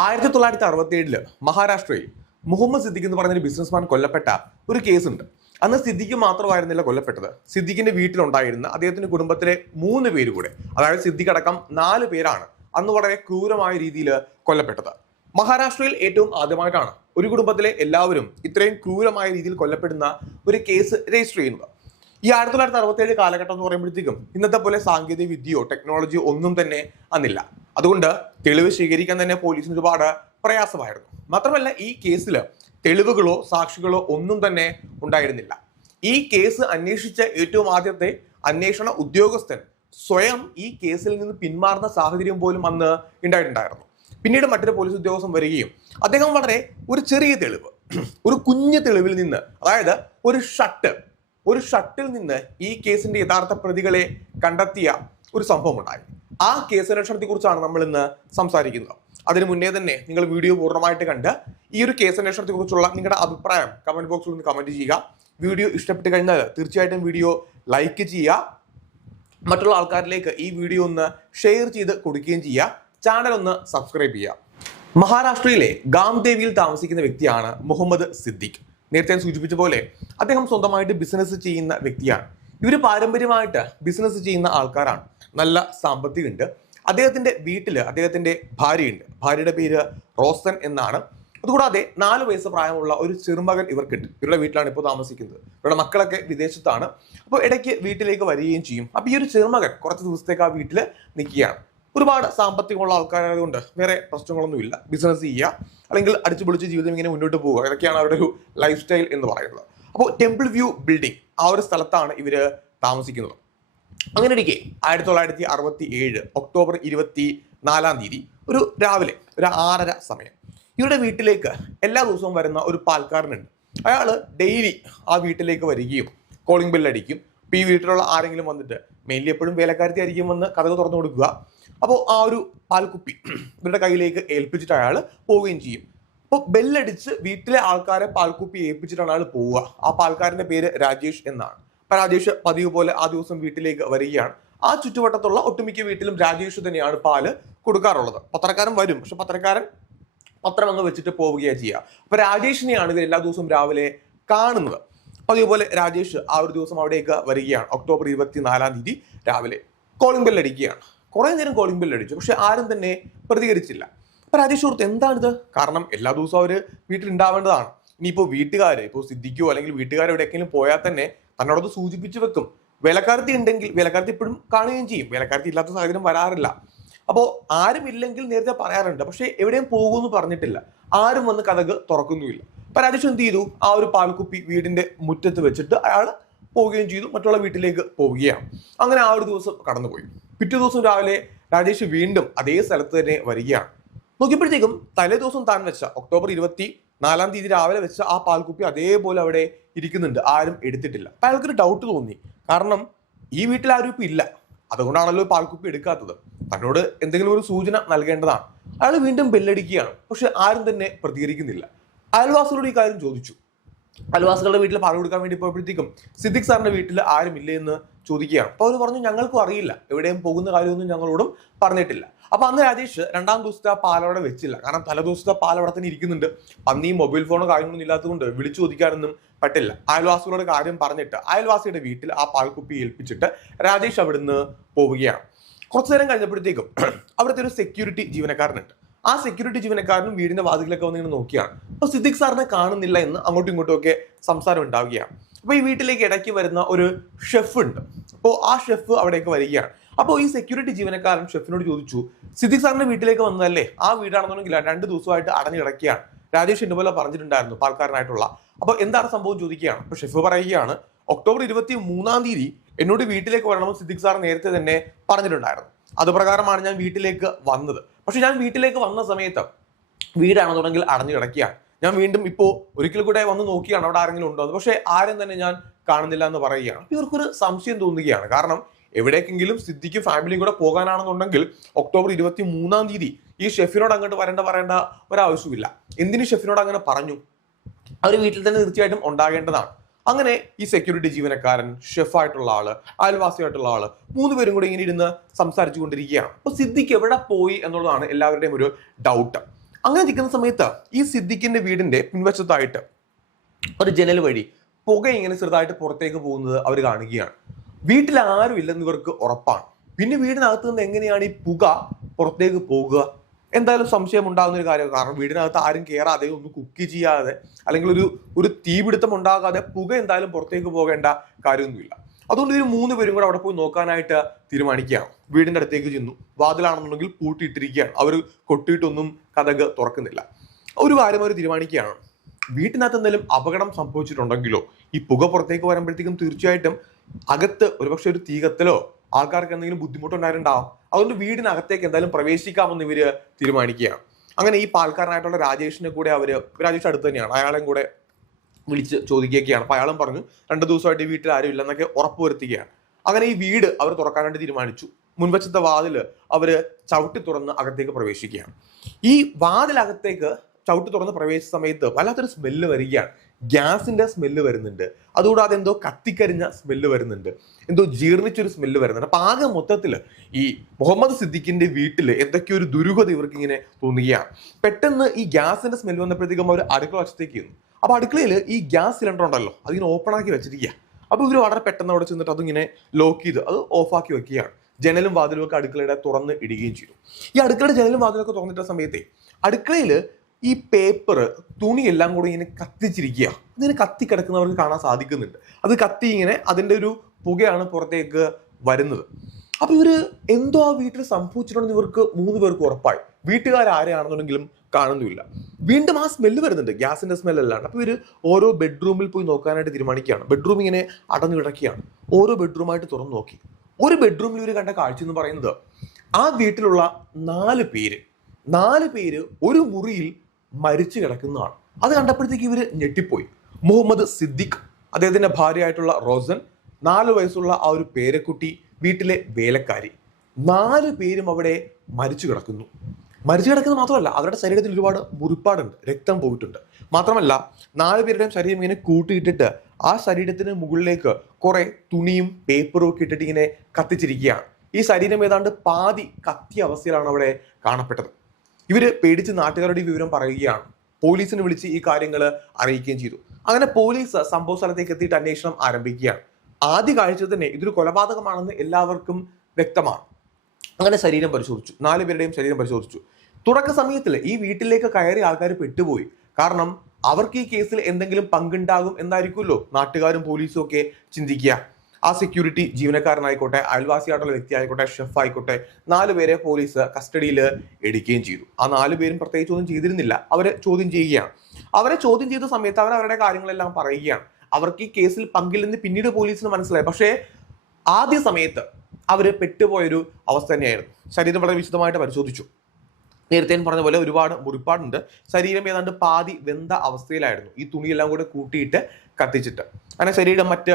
1967 മഹാരാഷ്ട്രയിൽ മുഹമ്മദ് സിദ്ദിഖ് എന്ന് പറയുന്ന ഒരു ബിസിനസ്മാൻ കൊല്ലപ്പെട്ട ഒരു കേസുണ്ട്. അന്ന് സിദ്ദിഖ് മാത്രമായിരുന്നില്ല കൊല്ലപ്പെട്ടത്. സിദ്ദിഖിന്റെ വീട്ടിലുണ്ടായിരുന്ന അദ്ദേഹത്തിന്റെ കുടുംബത്തിലെ 3 പേര് കൂടെ, അതായത് സിദ്ദിഖ് അടക്കം 4 പേരാണ് അന്ന് വളരെ ക്രൂരമായ രീതിയിൽ കൊല്ലപ്പെട്ടത്. മഹാരാഷ്ട്രയിൽ ഏറ്റവും ആദ്യമായിട്ടാണ് ഒരു കുടുംബത്തിലെ എല്ലാവരും ഇത്രയും ക്രൂരമായ രീതിയിൽ കൊല്ലപ്പെടുന്ന ഒരു കേസ് രജിസ്റ്റർ ചെയ്യുന്നത്. ഈ 1967 കാലഘട്ടം എന്ന് പറയുമ്പോഴത്തേക്കും ഇന്നത്തെ പോലെ സാങ്കേതിക വിദ്യയോ ടെക്നോളജിയോ ഒന്നും തന്നെ അന്നില്ല. അതുകൊണ്ട് തെളിവ് ശേഖരിക്കാൻ തന്നെ പോലീസിന് ഒരുപാട് പ്രയാസമായിരുന്നു. മാത്രമല്ല, ഈ കേസിൽ തെളിവുകളോ സാക്ഷികളോ ഒന്നും തന്നെ ഉണ്ടായിരുന്നില്ല. ഈ കേസ് അന്വേഷിച്ച ഏറ്റവും ആദ്യത്തെ അന്വേഷണ ഉദ്യോഗസ്ഥൻ സ്വയം ഈ കേസിൽ നിന്ന് പിന്മാറുന്ന സാഹചര്യം പോലും അന്ന് ഉണ്ടായിട്ടുണ്ടായിരുന്നു. പിന്നീട് മറ്റൊരു പോലീസ് ഉദ്യോഗസ്ഥൻ വരികയും അദ്ദേഹം വളരെ ഒരു ചെറിയ തെളിവ്, ഒരു കുഞ്ഞു തെളിവിൽ നിന്ന്, അതായത് ഒരു ഷട്ടിൽ നിന്ന് ഈ കേസിന്റെ യഥാർത്ഥ പ്രതികളെ കണ്ടെത്തിയ ഒരു സംഭവം ഉണ്ടായി. ആ കേസ് അന്വേഷണത്തെ കുറിച്ചാണ് നമ്മൾ ഇന്ന് സംസാരിക്കുന്നത്. അതിനു മുന്നേ തന്നെ നിങ്ങൾ വീഡിയോ പൂർണ്ണമായിട്ട് കണ്ട് ഈ ഒരു കേസ് അന്വേഷണത്തെ കുറിച്ചുള്ള നിങ്ങളുടെ അഭിപ്രായം കമന്റ് ബോക്സിൽ ഒന്ന് കമന്റ് ചെയ്യുക. വീഡിയോ ഇഷ്ടപ്പെട്ട് കഴിഞ്ഞാൽ തീർച്ചയായിട്ടും വീഡിയോ ലൈക്ക് ചെയ്യുക. മറ്റുള്ള ആൾക്കാരിലേക്ക് ഈ വീഡിയോ ഒന്ന് ഷെയർ ചെയ്ത് കൊടുക്കുകയും ചെയ്യുക. ചാനൽ ഒന്ന് സബ്സ്ക്രൈബ് ചെയ്യുക. മഹാരാഷ്ട്രയിലെ ഗാംദേവിയിൽ താമസിക്കുന്ന വ്യക്തിയാണ് മുഹമ്മദ് സിദ്ദിഖ്. നേരത്തെ സൂചിപ്പിച്ച പോലെ അദ്ദേഹം സ്വന്തമായിട്ട് ബിസിനസ് ചെയ്യുന്ന വ്യക്തിയാണ്. ഇവർ പാരമ്പര്യമായിട്ട് ബിസിനസ് ചെയ്യുന്ന ആൾക്കാരാണ്. നല്ല സാമ്പത്തികമുണ്ട്. അദ്ദേഹത്തിന്റെ വീട്ടിൽ അദ്ദേഹത്തിന്റെ ഭാര്യയുണ്ട്. ഭാര്യയുടെ പേര് റോസൻ എന്നാണ്. അതുകൂടാതെ 4 വയസ്സ് പ്രായമുള്ള ഒരു ചെറുമകൻ ഇവർക്കുണ്ട്. ഇവരുടെ വീട്ടിലാണ് ഇപ്പോൾ താമസിക്കുന്നത്. ഇവരുടെ മക്കളൊക്കെ വിദേശത്താണ്. അപ്പോൾ ഇടയ്ക്ക് വീട്ടിലേക്ക് വരികയും ചെയ്യും. അപ്പോൾ ഈ ഒരു ചെറുമകൻ കുറച്ച് ദിവസത്തേക്ക് ആ വീട്ടിൽ നിൽക്കുകയാണ്. ഒരുപാട് സാമ്പത്തികമുള്ള ആൾക്കാരായതുകൊണ്ട് വേറെ പ്രശ്നങ്ങളൊന്നുമില്ല. ബിസിനസ് ചെയ്യുക, അല്ലെങ്കിൽ അടിച്ചു പൊളിച്ച് ജീവിതം ഇങ്ങനെ മുന്നോട്ട് പോവുക, ഇതൊക്കെയാണ് അവരുടെ ഒരു ലൈഫ് സ്റ്റൈൽ എന്ന് പറയുന്നത്. അപ്പോൾ ടെമ്പിൾ വ്യൂ ബിൽഡിംഗ്, ആ ഒരു സ്ഥലത്താണ് ഇവര് താമസിക്കുന്നത്. അങ്ങനെ ഇരിക്കെ 1967 ഒക്ടോബർ 24-ാം തീയതി ഒരു രാവിലെ ഒരു 6:30 സമയം ഇവരുടെ വീട്ടിലേക്ക് എല്ലാ ദിവസവും വരുന്ന ഒരു പാൽക്കാരനുണ്ട്. അയാൾ ഡെയിലി ആ വീട്ടിലേക്ക് വരികയും കോളിംഗ് ബെൽ അടിക്കും. അപ്പോൾ ഈ വീട്ടിലുള്ള ആരെങ്കിലും വന്നിട്ട്, മെയിൻലി എപ്പോഴും വേലക്കാരത്തി ആയിരിക്കും വന്ന് കഥകൾ തുറന്നു കൊടുക്കുക. അപ്പോൾ ആ ഒരു പാൽക്കുപ്പി ഇവരുടെ കയ്യിലേക്ക് ഏൽപ്പിച്ചിട്ട് അയാൾ പോവുകയും ചെയ്യും. അപ്പോൾ ബെല്ലടിച്ച് വീട്ടിലെ ആൾക്കാരെ പാൽക്കുപ്പി ഏൽപ്പിച്ചിട്ടാണ് അയാൾ പോവുക. ആ പാൽക്കാരന്റെ പേര് രാജേഷ് എന്നാണ്. അപ്പൊ രാജേഷ് പതിവ് പോലെ ആ ദിവസം വീട്ടിലേക്ക് വരികയാണ്. ആ ചുറ്റുവട്ടത്തുള്ള ഒട്ടുമിക്ക വീട്ടിലും രാജേഷ് തന്നെയാണ് പാല് കൊടുക്കാറുള്ളത്. പത്രക്കാരൻ വരും, പക്ഷെ പത്രക്കാരൻ പത്രം അങ്ങ് വെച്ചിട്ട് പോവുകയാണ് ചെയ്യുക. അപ്പൊ രാജേഷിനെയാണ് ഇവർ എല്ലാ ദിവസവും രാവിലെ കാണുന്നത്. പതിവുപോലെ രാജേഷ് ആ ഒരു ദിവസം അവിടേക്ക് വരികയാണ്. ഒക്ടോബർ 24-ാം തീയതി രാവിലെ കോളിംഗ് ബെൽ അടിക്കുകയാണ്. കുറെ നേരം കോളിംഗ് ബെൽ അടിച്ചു, പക്ഷെ ആരും തന്നെ പ്രതികരിച്ചില്ല. അപ്പൊ രാജേഷ് ഓർത്ത് എന്താണിത്? കാരണം എല്ലാ ദിവസവും അവര് വീട്ടിലുണ്ടാവേണ്ടതാണ്. ഇനിയിപ്പോ വീട്ടുകാര്, ഇപ്പോൾ സിദ്ദിഖോ അല്ലെങ്കിൽ വീട്ടുകാർ എവിടെയെങ്കിലും പോയാൽ തന്നെ തന്നോടത് സൂചിപ്പിച്ചു വെക്കും. വേലക്കാരത്തി ഉണ്ടെങ്കിൽ വേലക്കാരത്തി ഇപ്പോഴും കാണുകയും ചെയ്യും. വേലക്കാരത്തി ഇല്ലാത്ത സാഹചര്യം വരാറില്ല. അപ്പോൾ ആരും ഇല്ലെങ്കിൽ നേരത്തെ പറയാറുണ്ട്, പക്ഷെ എവിടെയും പോകുമെന്ന് പറഞ്ഞിട്ടില്ല. ആരും വന്ന് കഥക് തുറക്കുന്നുമില്ല. അപ്പൊ രാജേഷ് എന്ത് ചെയ്തു? ആ ഒരു പാൽക്കുപ്പി വീടിന്റെ മുറ്റത്ത് വെച്ചിട്ട് അയാൾ പോവുകയും ചെയ്തു. മറ്റുള്ള വീട്ടിലേക്ക് പോവുകയാണ്. അങ്ങനെ ആ ഒരു ദിവസം കടന്നുപോയി. പിറ്റേ ദിവസം രാവിലെ രാജേഷ് വീണ്ടും അതേ സ്ഥലത്ത് തന്നെ വരികയാണ്. നോക്കിയപ്പോഴത്തേക്കും തലേ ദിവസം താൻ വെച്ച ഒക്ടോബർ 24-ാം തീയതി രാവിലെ വെച്ച ആ പാൽക്കുപ്പി അതേപോലെ അവിടെ ഇരിക്കുന്നുണ്ട്. ആരും എടുത്തിട്ടില്ല. അപ്പൊ അയാൾക്കൊരു ഡൗട്ട് തോന്നി. കാരണം ഈ വീട്ടിൽ ആരും ഇപ്പൊ ഇല്ല. അതുകൊണ്ടാണല്ലോ പാൽക്കുപ്പി എടുക്കാത്തത്. തന്നോട് എന്തെങ്കിലും ഒരു സൂചന നൽകേണ്ടതാണ്. അയാൾ വീണ്ടും ബെല്ലടിക്കുകയാണ്. പക്ഷെ ആരും തന്നെ പ്രതികരിക്കുന്നില്ല. അയൽവാസികളോട് ഈ കാര്യം ചോദിച്ചു. അയൽവാസികളുടെ വീട്ടിൽ പാൽ കൊടുക്കാൻ വേണ്ടി പോയപ്പോഴത്തേക്കും സിദ്ദിഖ് സാറിന്റെ വീട്ടിൽ ആരും ഇല്ലേ എന്ന് ചോദിക്കുകയാണ്. അപ്പൊ അവർ പറഞ്ഞു, ഞങ്ങൾക്കും അറിയില്ല, എവിടെയും പോകുന്ന കാര്യമൊന്നും ഞങ്ങളോടും പറഞ്ഞിട്ടില്ല. അപ്പൊ അന്ന് രാജേഷ് 2-ാം ദിവസത്തെ പാൽ അവിടെ വെച്ചില്ല. കാരണം തലേ ദിവസത്തെ പാൽ അവിടെ തന്നെ ഇരിക്കുന്നുണ്ട്. അന്ന് ഈ മൊബൈൽ ഫോണോ കാര്യങ്ങളൊന്നും ഇല്ലാത്തതുകൊണ്ട് വിളിച്ചു ചോദിക്കാനൊന്നും പറ്റില്ല. അയൽവാസികളുടെ കാര്യം പറഞ്ഞിട്ട് അയൽവാസിയുടെ വീട്ടിൽ ആ പാൽക്കുപ്പി ഏൽപ്പിച്ചിട്ട് രാജേഷ് അവിടുന്ന് പോവുകയാണ്. കുറച്ചു നേരം കഴിഞ്ഞപ്പോഴത്തേക്കും അവിടുത്തെ ഒരു സെക്യൂരിറ്റി ജീവനക്കാരനുണ്ട്. ആ സെക്യൂരിറ്റി ജീവനക്കാരനും വീടിന്റെ വാതിലൊക്കെ വന്നിങ്ങനെ നോക്കിയാണ്. അപ്പൊ സിദ്ദിഖ് സാറിനെ കാണുന്നില്ല എന്ന് അങ്ങോട്ടും ഇങ്ങോട്ടും ഒക്കെ സംസാരം ഉണ്ടാവുകയാണ്. അപ്പൊ ഈ വീട്ടിലേക്ക് ഇടയ്ക്ക് വരുന്ന ഒരു ഷെഫ് ഉണ്ട്. അപ്പോൾ ആ ഷെഫ് അവിടേക്ക് വരികയാണ്. അപ്പോൾ ഈ സെക്യൂരിറ്റി ജീവനക്കാരൻ ഷെഫിനോട് ചോദിച്ചു, സിദ്ദിഖ് സാറിന്റെ വീട്ടിലേക്ക് വന്നതല്ലേ? ആ വീടാണെന്നുണ്ടെങ്കിൽ 2 ദിവസമായിട്ട് അടഞ്ഞു കിടക്കുകയാണ്. രാജേഷ് ഇതുപോലെ പറഞ്ഞിട്ടുണ്ടായിരുന്നു പാൽക്കാരനായിട്ടുള്ള. അപ്പൊ എന്താണ് സംഭവം ചോദിക്കുകയാണ്. അപ്പൊ ഷെഫ് പറയുകയാണ്, ഒക്ടോബർ 23-ാം തീയതി എന്നോട് വീട്ടിലേക്ക് വരണമെന്ന് സിദ്ദിഖ് സാർ നേരത്തെ തന്നെ പറഞ്ഞിട്ടുണ്ടായിരുന്നു. അതുപ്രകാരമാണ് ഞാൻ വീട്ടിലേക്ക് വന്നത്. പക്ഷെ ഞാൻ വീട്ടിലേക്ക് വന്ന സമയത്ത് വീടാണെന്നുണ്ടെങ്കിൽ അടഞ്ഞു കിടക്കുകയാണ്. ഞാൻ വീണ്ടും ഇപ്പോൾ ഒരിക്കൽ കൂടെ വന്ന് നോക്കിയാണ് അവിടെ ആരെങ്കിലും ഉണ്ടോ എന്ന്. പക്ഷെ ആരും തന്നെ ഞാൻ കാണുന്നില്ല എന്ന് പറയുകയാണ്. ഇവർക്കൊരു സംശയം തോന്നുകയാണ്. കാരണം എവിടേക്കെങ്കിലും സിദ്ദിഖും ഫാമിലിയും കൂടെ പോകാനാണെന്നുണ്ടെങ്കിൽ ഒക്ടോബർ 23-ാം തീയതി ഈ ഷെഫിനോട് അങ്ങോട്ട് പറയേണ്ട ഒരാവശ്യമില്ല. എന്തിനു ഷെഫിനോട് അങ്ങനെ പറഞ്ഞു? അവർ വീട്ടിൽ തന്നെ തീർച്ചയായിട്ടും ഉണ്ടാകേണ്ടതാണ്. അങ്ങനെ ഈ സെക്യൂരിറ്റി ജീവനക്കാരൻ, ഷെഫായിട്ടുള്ള ആള്, അയൽവാസിയായിട്ടുള്ള ആള്, 3 പേരും കൂടെ ഇങ്ങനെ ഇരുന്ന് സംസാരിച്ചു കൊണ്ടിരിക്കുകയാണ്. അപ്പൊ സിദ്ദിഖ് എവിടെ പോയി എന്നുള്ളതാണ് എല്ലാവരുടെയും ഒരു ഡൗട്ട്. അങ്ങനെ നിൽക്കുന്ന സമയത്ത് ഈ സിദ്ദിഖിന്റെ വീടിന്റെ പിൻവശത്തായിട്ട് ഒരു ജനൽ വഴി പുക ഇങ്ങനെ ചെറുതായിട്ട് പുറത്തേക്ക് പോകുന്നത് അവർ കാണുകയാണ്. വീട്ടിൽ ആരും ഇല്ലെന്ന് ഇവർക്ക് ഉറപ്പാണ്. പിന്നെ വീടിനകത്ത് നിന്ന് എങ്ങനെയാണ് ഈ പുക പുറത്തേക്ക് പോകുക? എന്തായാലും സംശയം ഉണ്ടാകുന്ന ഒരു കാര്യം. കാരണം വീടിനകത്ത് ആരും കയറാതെ, ഒന്ന് കുക്ക് ചെയ്യാതെ, അല്ലെങ്കിൽ ഒരു തീപിടുത്തം ഉണ്ടാകാതെ പുക എന്തായാലും പുറത്തേക്ക് പോകേണ്ട കാര്യമൊന്നുമില്ല. അതുകൊണ്ട് ഇവർ 3 പേരും കൂടെ അവിടെ പോയി നോക്കാനായിട്ട് തീരുമാനിക്കുകയാണ്. വീടിന്റെ അടുത്തേക്ക് ചെന്നു. വാതിലാണെന്നുണ്ടെങ്കിൽ പൂട്ടിയിട്ടിരിക്കുകയാണ്. അവർ കൊട്ടിയിട്ടൊന്നും കതക് തുറക്കുന്നില്ല. ഒരു കാര്യം അവർ തീരുമാനിക്കുകയാണ്, വീട്ടിനകത്ത് എന്തെങ്കിലും അപകടം സംഭവിച്ചിട്ടുണ്ടെങ്കിലോ ഈ പുക പുറത്തേക്ക് വരുമ്പോഴത്തേക്കും തീർച്ചയായിട്ടും അകത്ത് ഒരുപക്ഷെ ഒരു തീകത്തലോ ആൾക്കാർക്ക് എന്തെങ്കിലും ബുദ്ധിമുട്ടുണ്ടായിട്ടുണ്ടാവും. അതുകൊണ്ട് വീടിനകത്തേക്ക് എന്തായാലും പ്രവേശിക്കാമെന്ന് ഇവര് തീരുമാനിക്കുകയാണ്. അങ്ങനെ ഈ പാൽക്കാരനായിട്ടുള്ള രാജേഷിനെ കൂടെ രാജേഷ് അടുത്ത് തന്നെയാണ്, അയാളെയും കൂടെ വിളിച്ച് ചോദിക്കുകയൊക്കെയാണ്. അപ്പൊ അയാളും പറഞ്ഞു 2 ദിവസമായിട്ട് ഈ വീട്ടിൽ ആരും ഇല്ലെന്നൊക്കെ ഉറപ്പുവരുത്തുകയാണ്. അങ്ങനെ ഈ വീട് അവർ തുറക്കാനായിട്ട് തീരുമാനിച്ചു. മുൻവശത്തെ വാതില് അവര് ചവിട്ടി തുറന്ന് അകത്തേക്ക് പ്രവേശിക്കുകയാണ്. ഈ വാതിലകത്തേക്ക് ചവിട്ടി തുറന്ന് പ്രവേശിച്ച സമയത്ത് വല്ലാത്തൊരു സ്മെല്ല് വരികയാണ്. ഗ്യാസിന്റെ സ്മെല്ല് വരുന്നുണ്ട്. അതുകൂടാതെ എന്തോ കത്തിക്കരിഞ്ഞ സ്മെല്ല് വരുന്നുണ്ട്. എന്തോ ജീർണിച്ചൊരു സ്മെല്ല് വരുന്നുണ്ട്. അപ്പൊ ആകെ മൊത്തത്തിൽ ഈ മുഹമ്മദ് സിദ്ദിഖിന്റെ വീട്ടിൽ എന്തൊക്കെയോ ഒരു ദുരൂഹത ഇവർക്ക് ഇങ്ങനെ തോന്നുകയാണ്. പെട്ടെന്ന് ഈ ഗ്യാസിന്റെ സ്മെല്ല് വന്നപ്പോഴത്തേക്കും അവർ അടുക്കള വശത്തേക്ക് ചെന്നു. അപ്പൊ അടുക്കളയിൽ ഈ ഗ്യാസ് സിലിണ്ടർ ഉണ്ടല്ലോ, അതിങ്ങനെ ഓപ്പൺ ആക്കി വെച്ചിരിക്കുക. അപ്പൊ ഇവർ വളരെ പെട്ടെന്ന് അവിടെ ചെന്നിട്ട് അതിങ്ങനെ ലോക്ക് ചെയ്ത് അത് ഓഫാക്കി വെക്കുകയാണ്. ജനലും വാതിലും ഒക്കെ അടുക്കളയുടെ തുറന്ന് ഇടുകയും ചെയ്തു. ഈ അടുക്കളയുടെ ജനലും വാതിലും ഒക്കെ തുറന്നിട്ട സമയത്തെ അടുക്കളയിൽ ഈ പേപ്പർ, തുണി എല്ലാം കൂടി ഇങ്ങനെ കത്തിച്ചിരിക്കുക. ഇങ്ങനെ കത്തി കിടക്കുന്നവർക്ക് കാണാൻ സാധിക്കുന്നുണ്ട്. അത് കത്തി ഇങ്ങനെ അതിൻ്റെ ഒരു പുകയാണ് പുറത്തേക്ക് വരുന്നത്. അപ്പൊ ഇവര് എന്തോ ആ വീട്ടിൽ സംഭവിച്ചിട്ടുണ്ടെന്ന് ഇവർക്ക് 3 പേർക്ക് ഉറപ്പായി. വീട്ടുകാരാരെയാണെന്നുണ്ടെങ്കിലും കാണുന്നില്ല. വീണ്ടും ആ സ്മെല്ല് വരുന്നുണ്ട്, ഗ്യാസിന്റെ സ്മെല്ലല്ലാണ്ട്. അപ്പൊ ഇവര് ഓരോ ബെഡ്റൂമിൽ പോയി നോക്കാനായിട്ട് തീരുമാനിക്കുകയാണ്. ബെഡ്റൂം ഇങ്ങനെ അടഞ്ഞു കിടക്കുകയാണ്. ഓരോ ബെഡ്റൂമായിട്ട് തുറന്നു നോക്കി. ഒരു ബെഡ്റൂമിൽ ഇവർ കണ്ട കാഴ്ച എന്ന് പറയുന്നത് ആ വീട്ടിലുള്ള 4 പേര് ഒരു മുറിയിൽ മരിച്ചു കിടക്കുന്നതാണ്. അത് കണ്ടപ്പോഴത്തേക്ക് ഇവര് ഞെട്ടിപ്പോയി. മുഹമ്മദ് സിദ്ദിഖ്, അദ്ദേഹത്തിന്റെ ഭാര്യയായിട്ടുള്ള റോസൻ, 4 വയസ്സുള്ള ആ ഒരു പേരക്കുട്ടി, വീട്ടിലെ വേലക്കാരി, 4 പേരും അവിടെ മരിച്ചു കിടക്കുന്നു. മരിച്ചു കിടക്കുന്നത് മാത്രമല്ല, അവരുടെ ശരീരത്തിൽ ഒരുപാട് മുറിപ്പാടുണ്ട്, രക്തം പോയിട്ടുണ്ട്. മാത്രമല്ല 4 പേരുടെയും ശരീരം ഇങ്ങനെ കൂട്ടിയിട്ടിട്ട് ആ ശരീരത്തിന് മുകളിലേക്ക് കുറെ തുണിയും പേപ്പറും ഒക്കെ ഇട്ടിട്ട് ഇങ്ങനെ കത്തിച്ചിരിക്കുകയാണ്. ഈ ശരീരം ഏതാണ്ട് പാതി കത്തിയ അവസ്ഥയിലാണ് അവിടെ കാണപ്പെട്ടത്. ഇവര് പേടിച്ച് നാട്ടുകാരുടെ ഈ വിവരം പറയുകയാണ്. പോലീസിനെ വിളിച്ച് ഈ കാര്യങ്ങൾ അറിയിക്കുകയും ചെയ്തു. അങ്ങനെ പോലീസ് സംഭവ സ്ഥലത്തേക്ക് എത്തിയിട്ട് അന്വേഷണം ആരംഭിക്കുകയാണ്. ആദ്യ കാഴ്ച തന്നെ ഇതൊരു കൊലപാതകമാണെന്ന് എല്ലാവർക്കും വ്യക്തമാണ്. അങ്ങനെ ശരീരം പരിശോധിച്ചു. 4 പേരുടെയും ശരീരം പരിശോധിച്ചു. തുടക്ക സമയത്തിൽ ഈ വീട്ടിലേക്ക് കയറിയ ആൾക്കാർ പെട്ടുപോയി. കാരണം അവർക്ക് ഈ കേസിൽ എന്തെങ്കിലും പങ്കുണ്ടാകും എന്നായിരിക്കുമല്ലോ നാട്ടുകാരും പോലീസും ഒക്കെ ചിന്തിക്കുക. ആ സെക്യൂരിറ്റി ജീവനക്കാരനായിക്കോട്ടെ, അയൽവാസിയായിട്ടുള്ള വ്യക്തി ആയിക്കോട്ടെ, ഷെഫ് ആയിക്കോട്ടെ, 4 പേരെ പോലീസ് കസ്റ്റഡിയിൽ എടുക്കുകയും ചെയ്തു. ആ 4 പേരും പ്രത്യേകിച്ച് ഒന്നും ചെയ്തിരുന്നില്ല. അവരെ ചോദ്യം ചെയ്യുകയാണ്. അവരെ ചോദ്യം ചെയ്ത സമയത്ത് അവർ അവരുടെ കാര്യങ്ങളെല്ലാം പറയുകയാണ്. അവർക്ക് ഈ കേസിൽ പങ്കില്ലെന്ന് പിന്നീട് പോലീസിന് മനസ്സിലായി. പക്ഷേ ആദ്യ സമയത്ത് അവര് പെട്ടുപോയൊരു അവസ്ഥ തന്നെയായിരുന്നു. ശരീരം വളരെ വിശദമായിട്ട് പരിശോധിച്ചു. നേരത്തെ പറഞ്ഞ പോലെ ഒരുപാട് മുറിപ്പാടുണ്ട്. ശരീരം ഏതാണ്ട് പാതി വെന്ത അവസ്ഥയിലായിരുന്നു. ഈ തുണിയെല്ലാം കൂടെ കൂട്ടിയിട്ട് കത്തിച്ചിട്ട് അങ്ങനെ ശരീരം മറ്റ്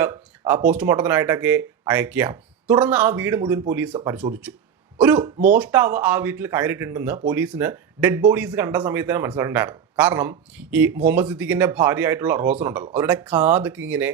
പോസ്റ്റ്മോർട്ടത്തിനായിട്ടൊക്കെ അയക്കുക. തുടർന്ന് ആ വീട് മുഴുവൻ പോലീസ് പരിശോധിച്ചു. ഒരു മോഷ്ടാവ് ആ വീട്ടിൽ കയറിയിട്ടുണ്ടെന്ന് പോലീസിന് ഡെഡ് ബോഡീസ് കണ്ട സമയത്ത് തന്നെ മനസ്സിലായിട്ടുണ്ടായിരുന്നു. കാരണം ഈ മുഹമ്മദ് സിദ്ദിഖിന്റെ ഭാര്യയായിട്ടുള്ള റോസൻ ഉണ്ടല്ലോ, അവരുടെ കാതൊക്കെ ഇങ്ങനെ,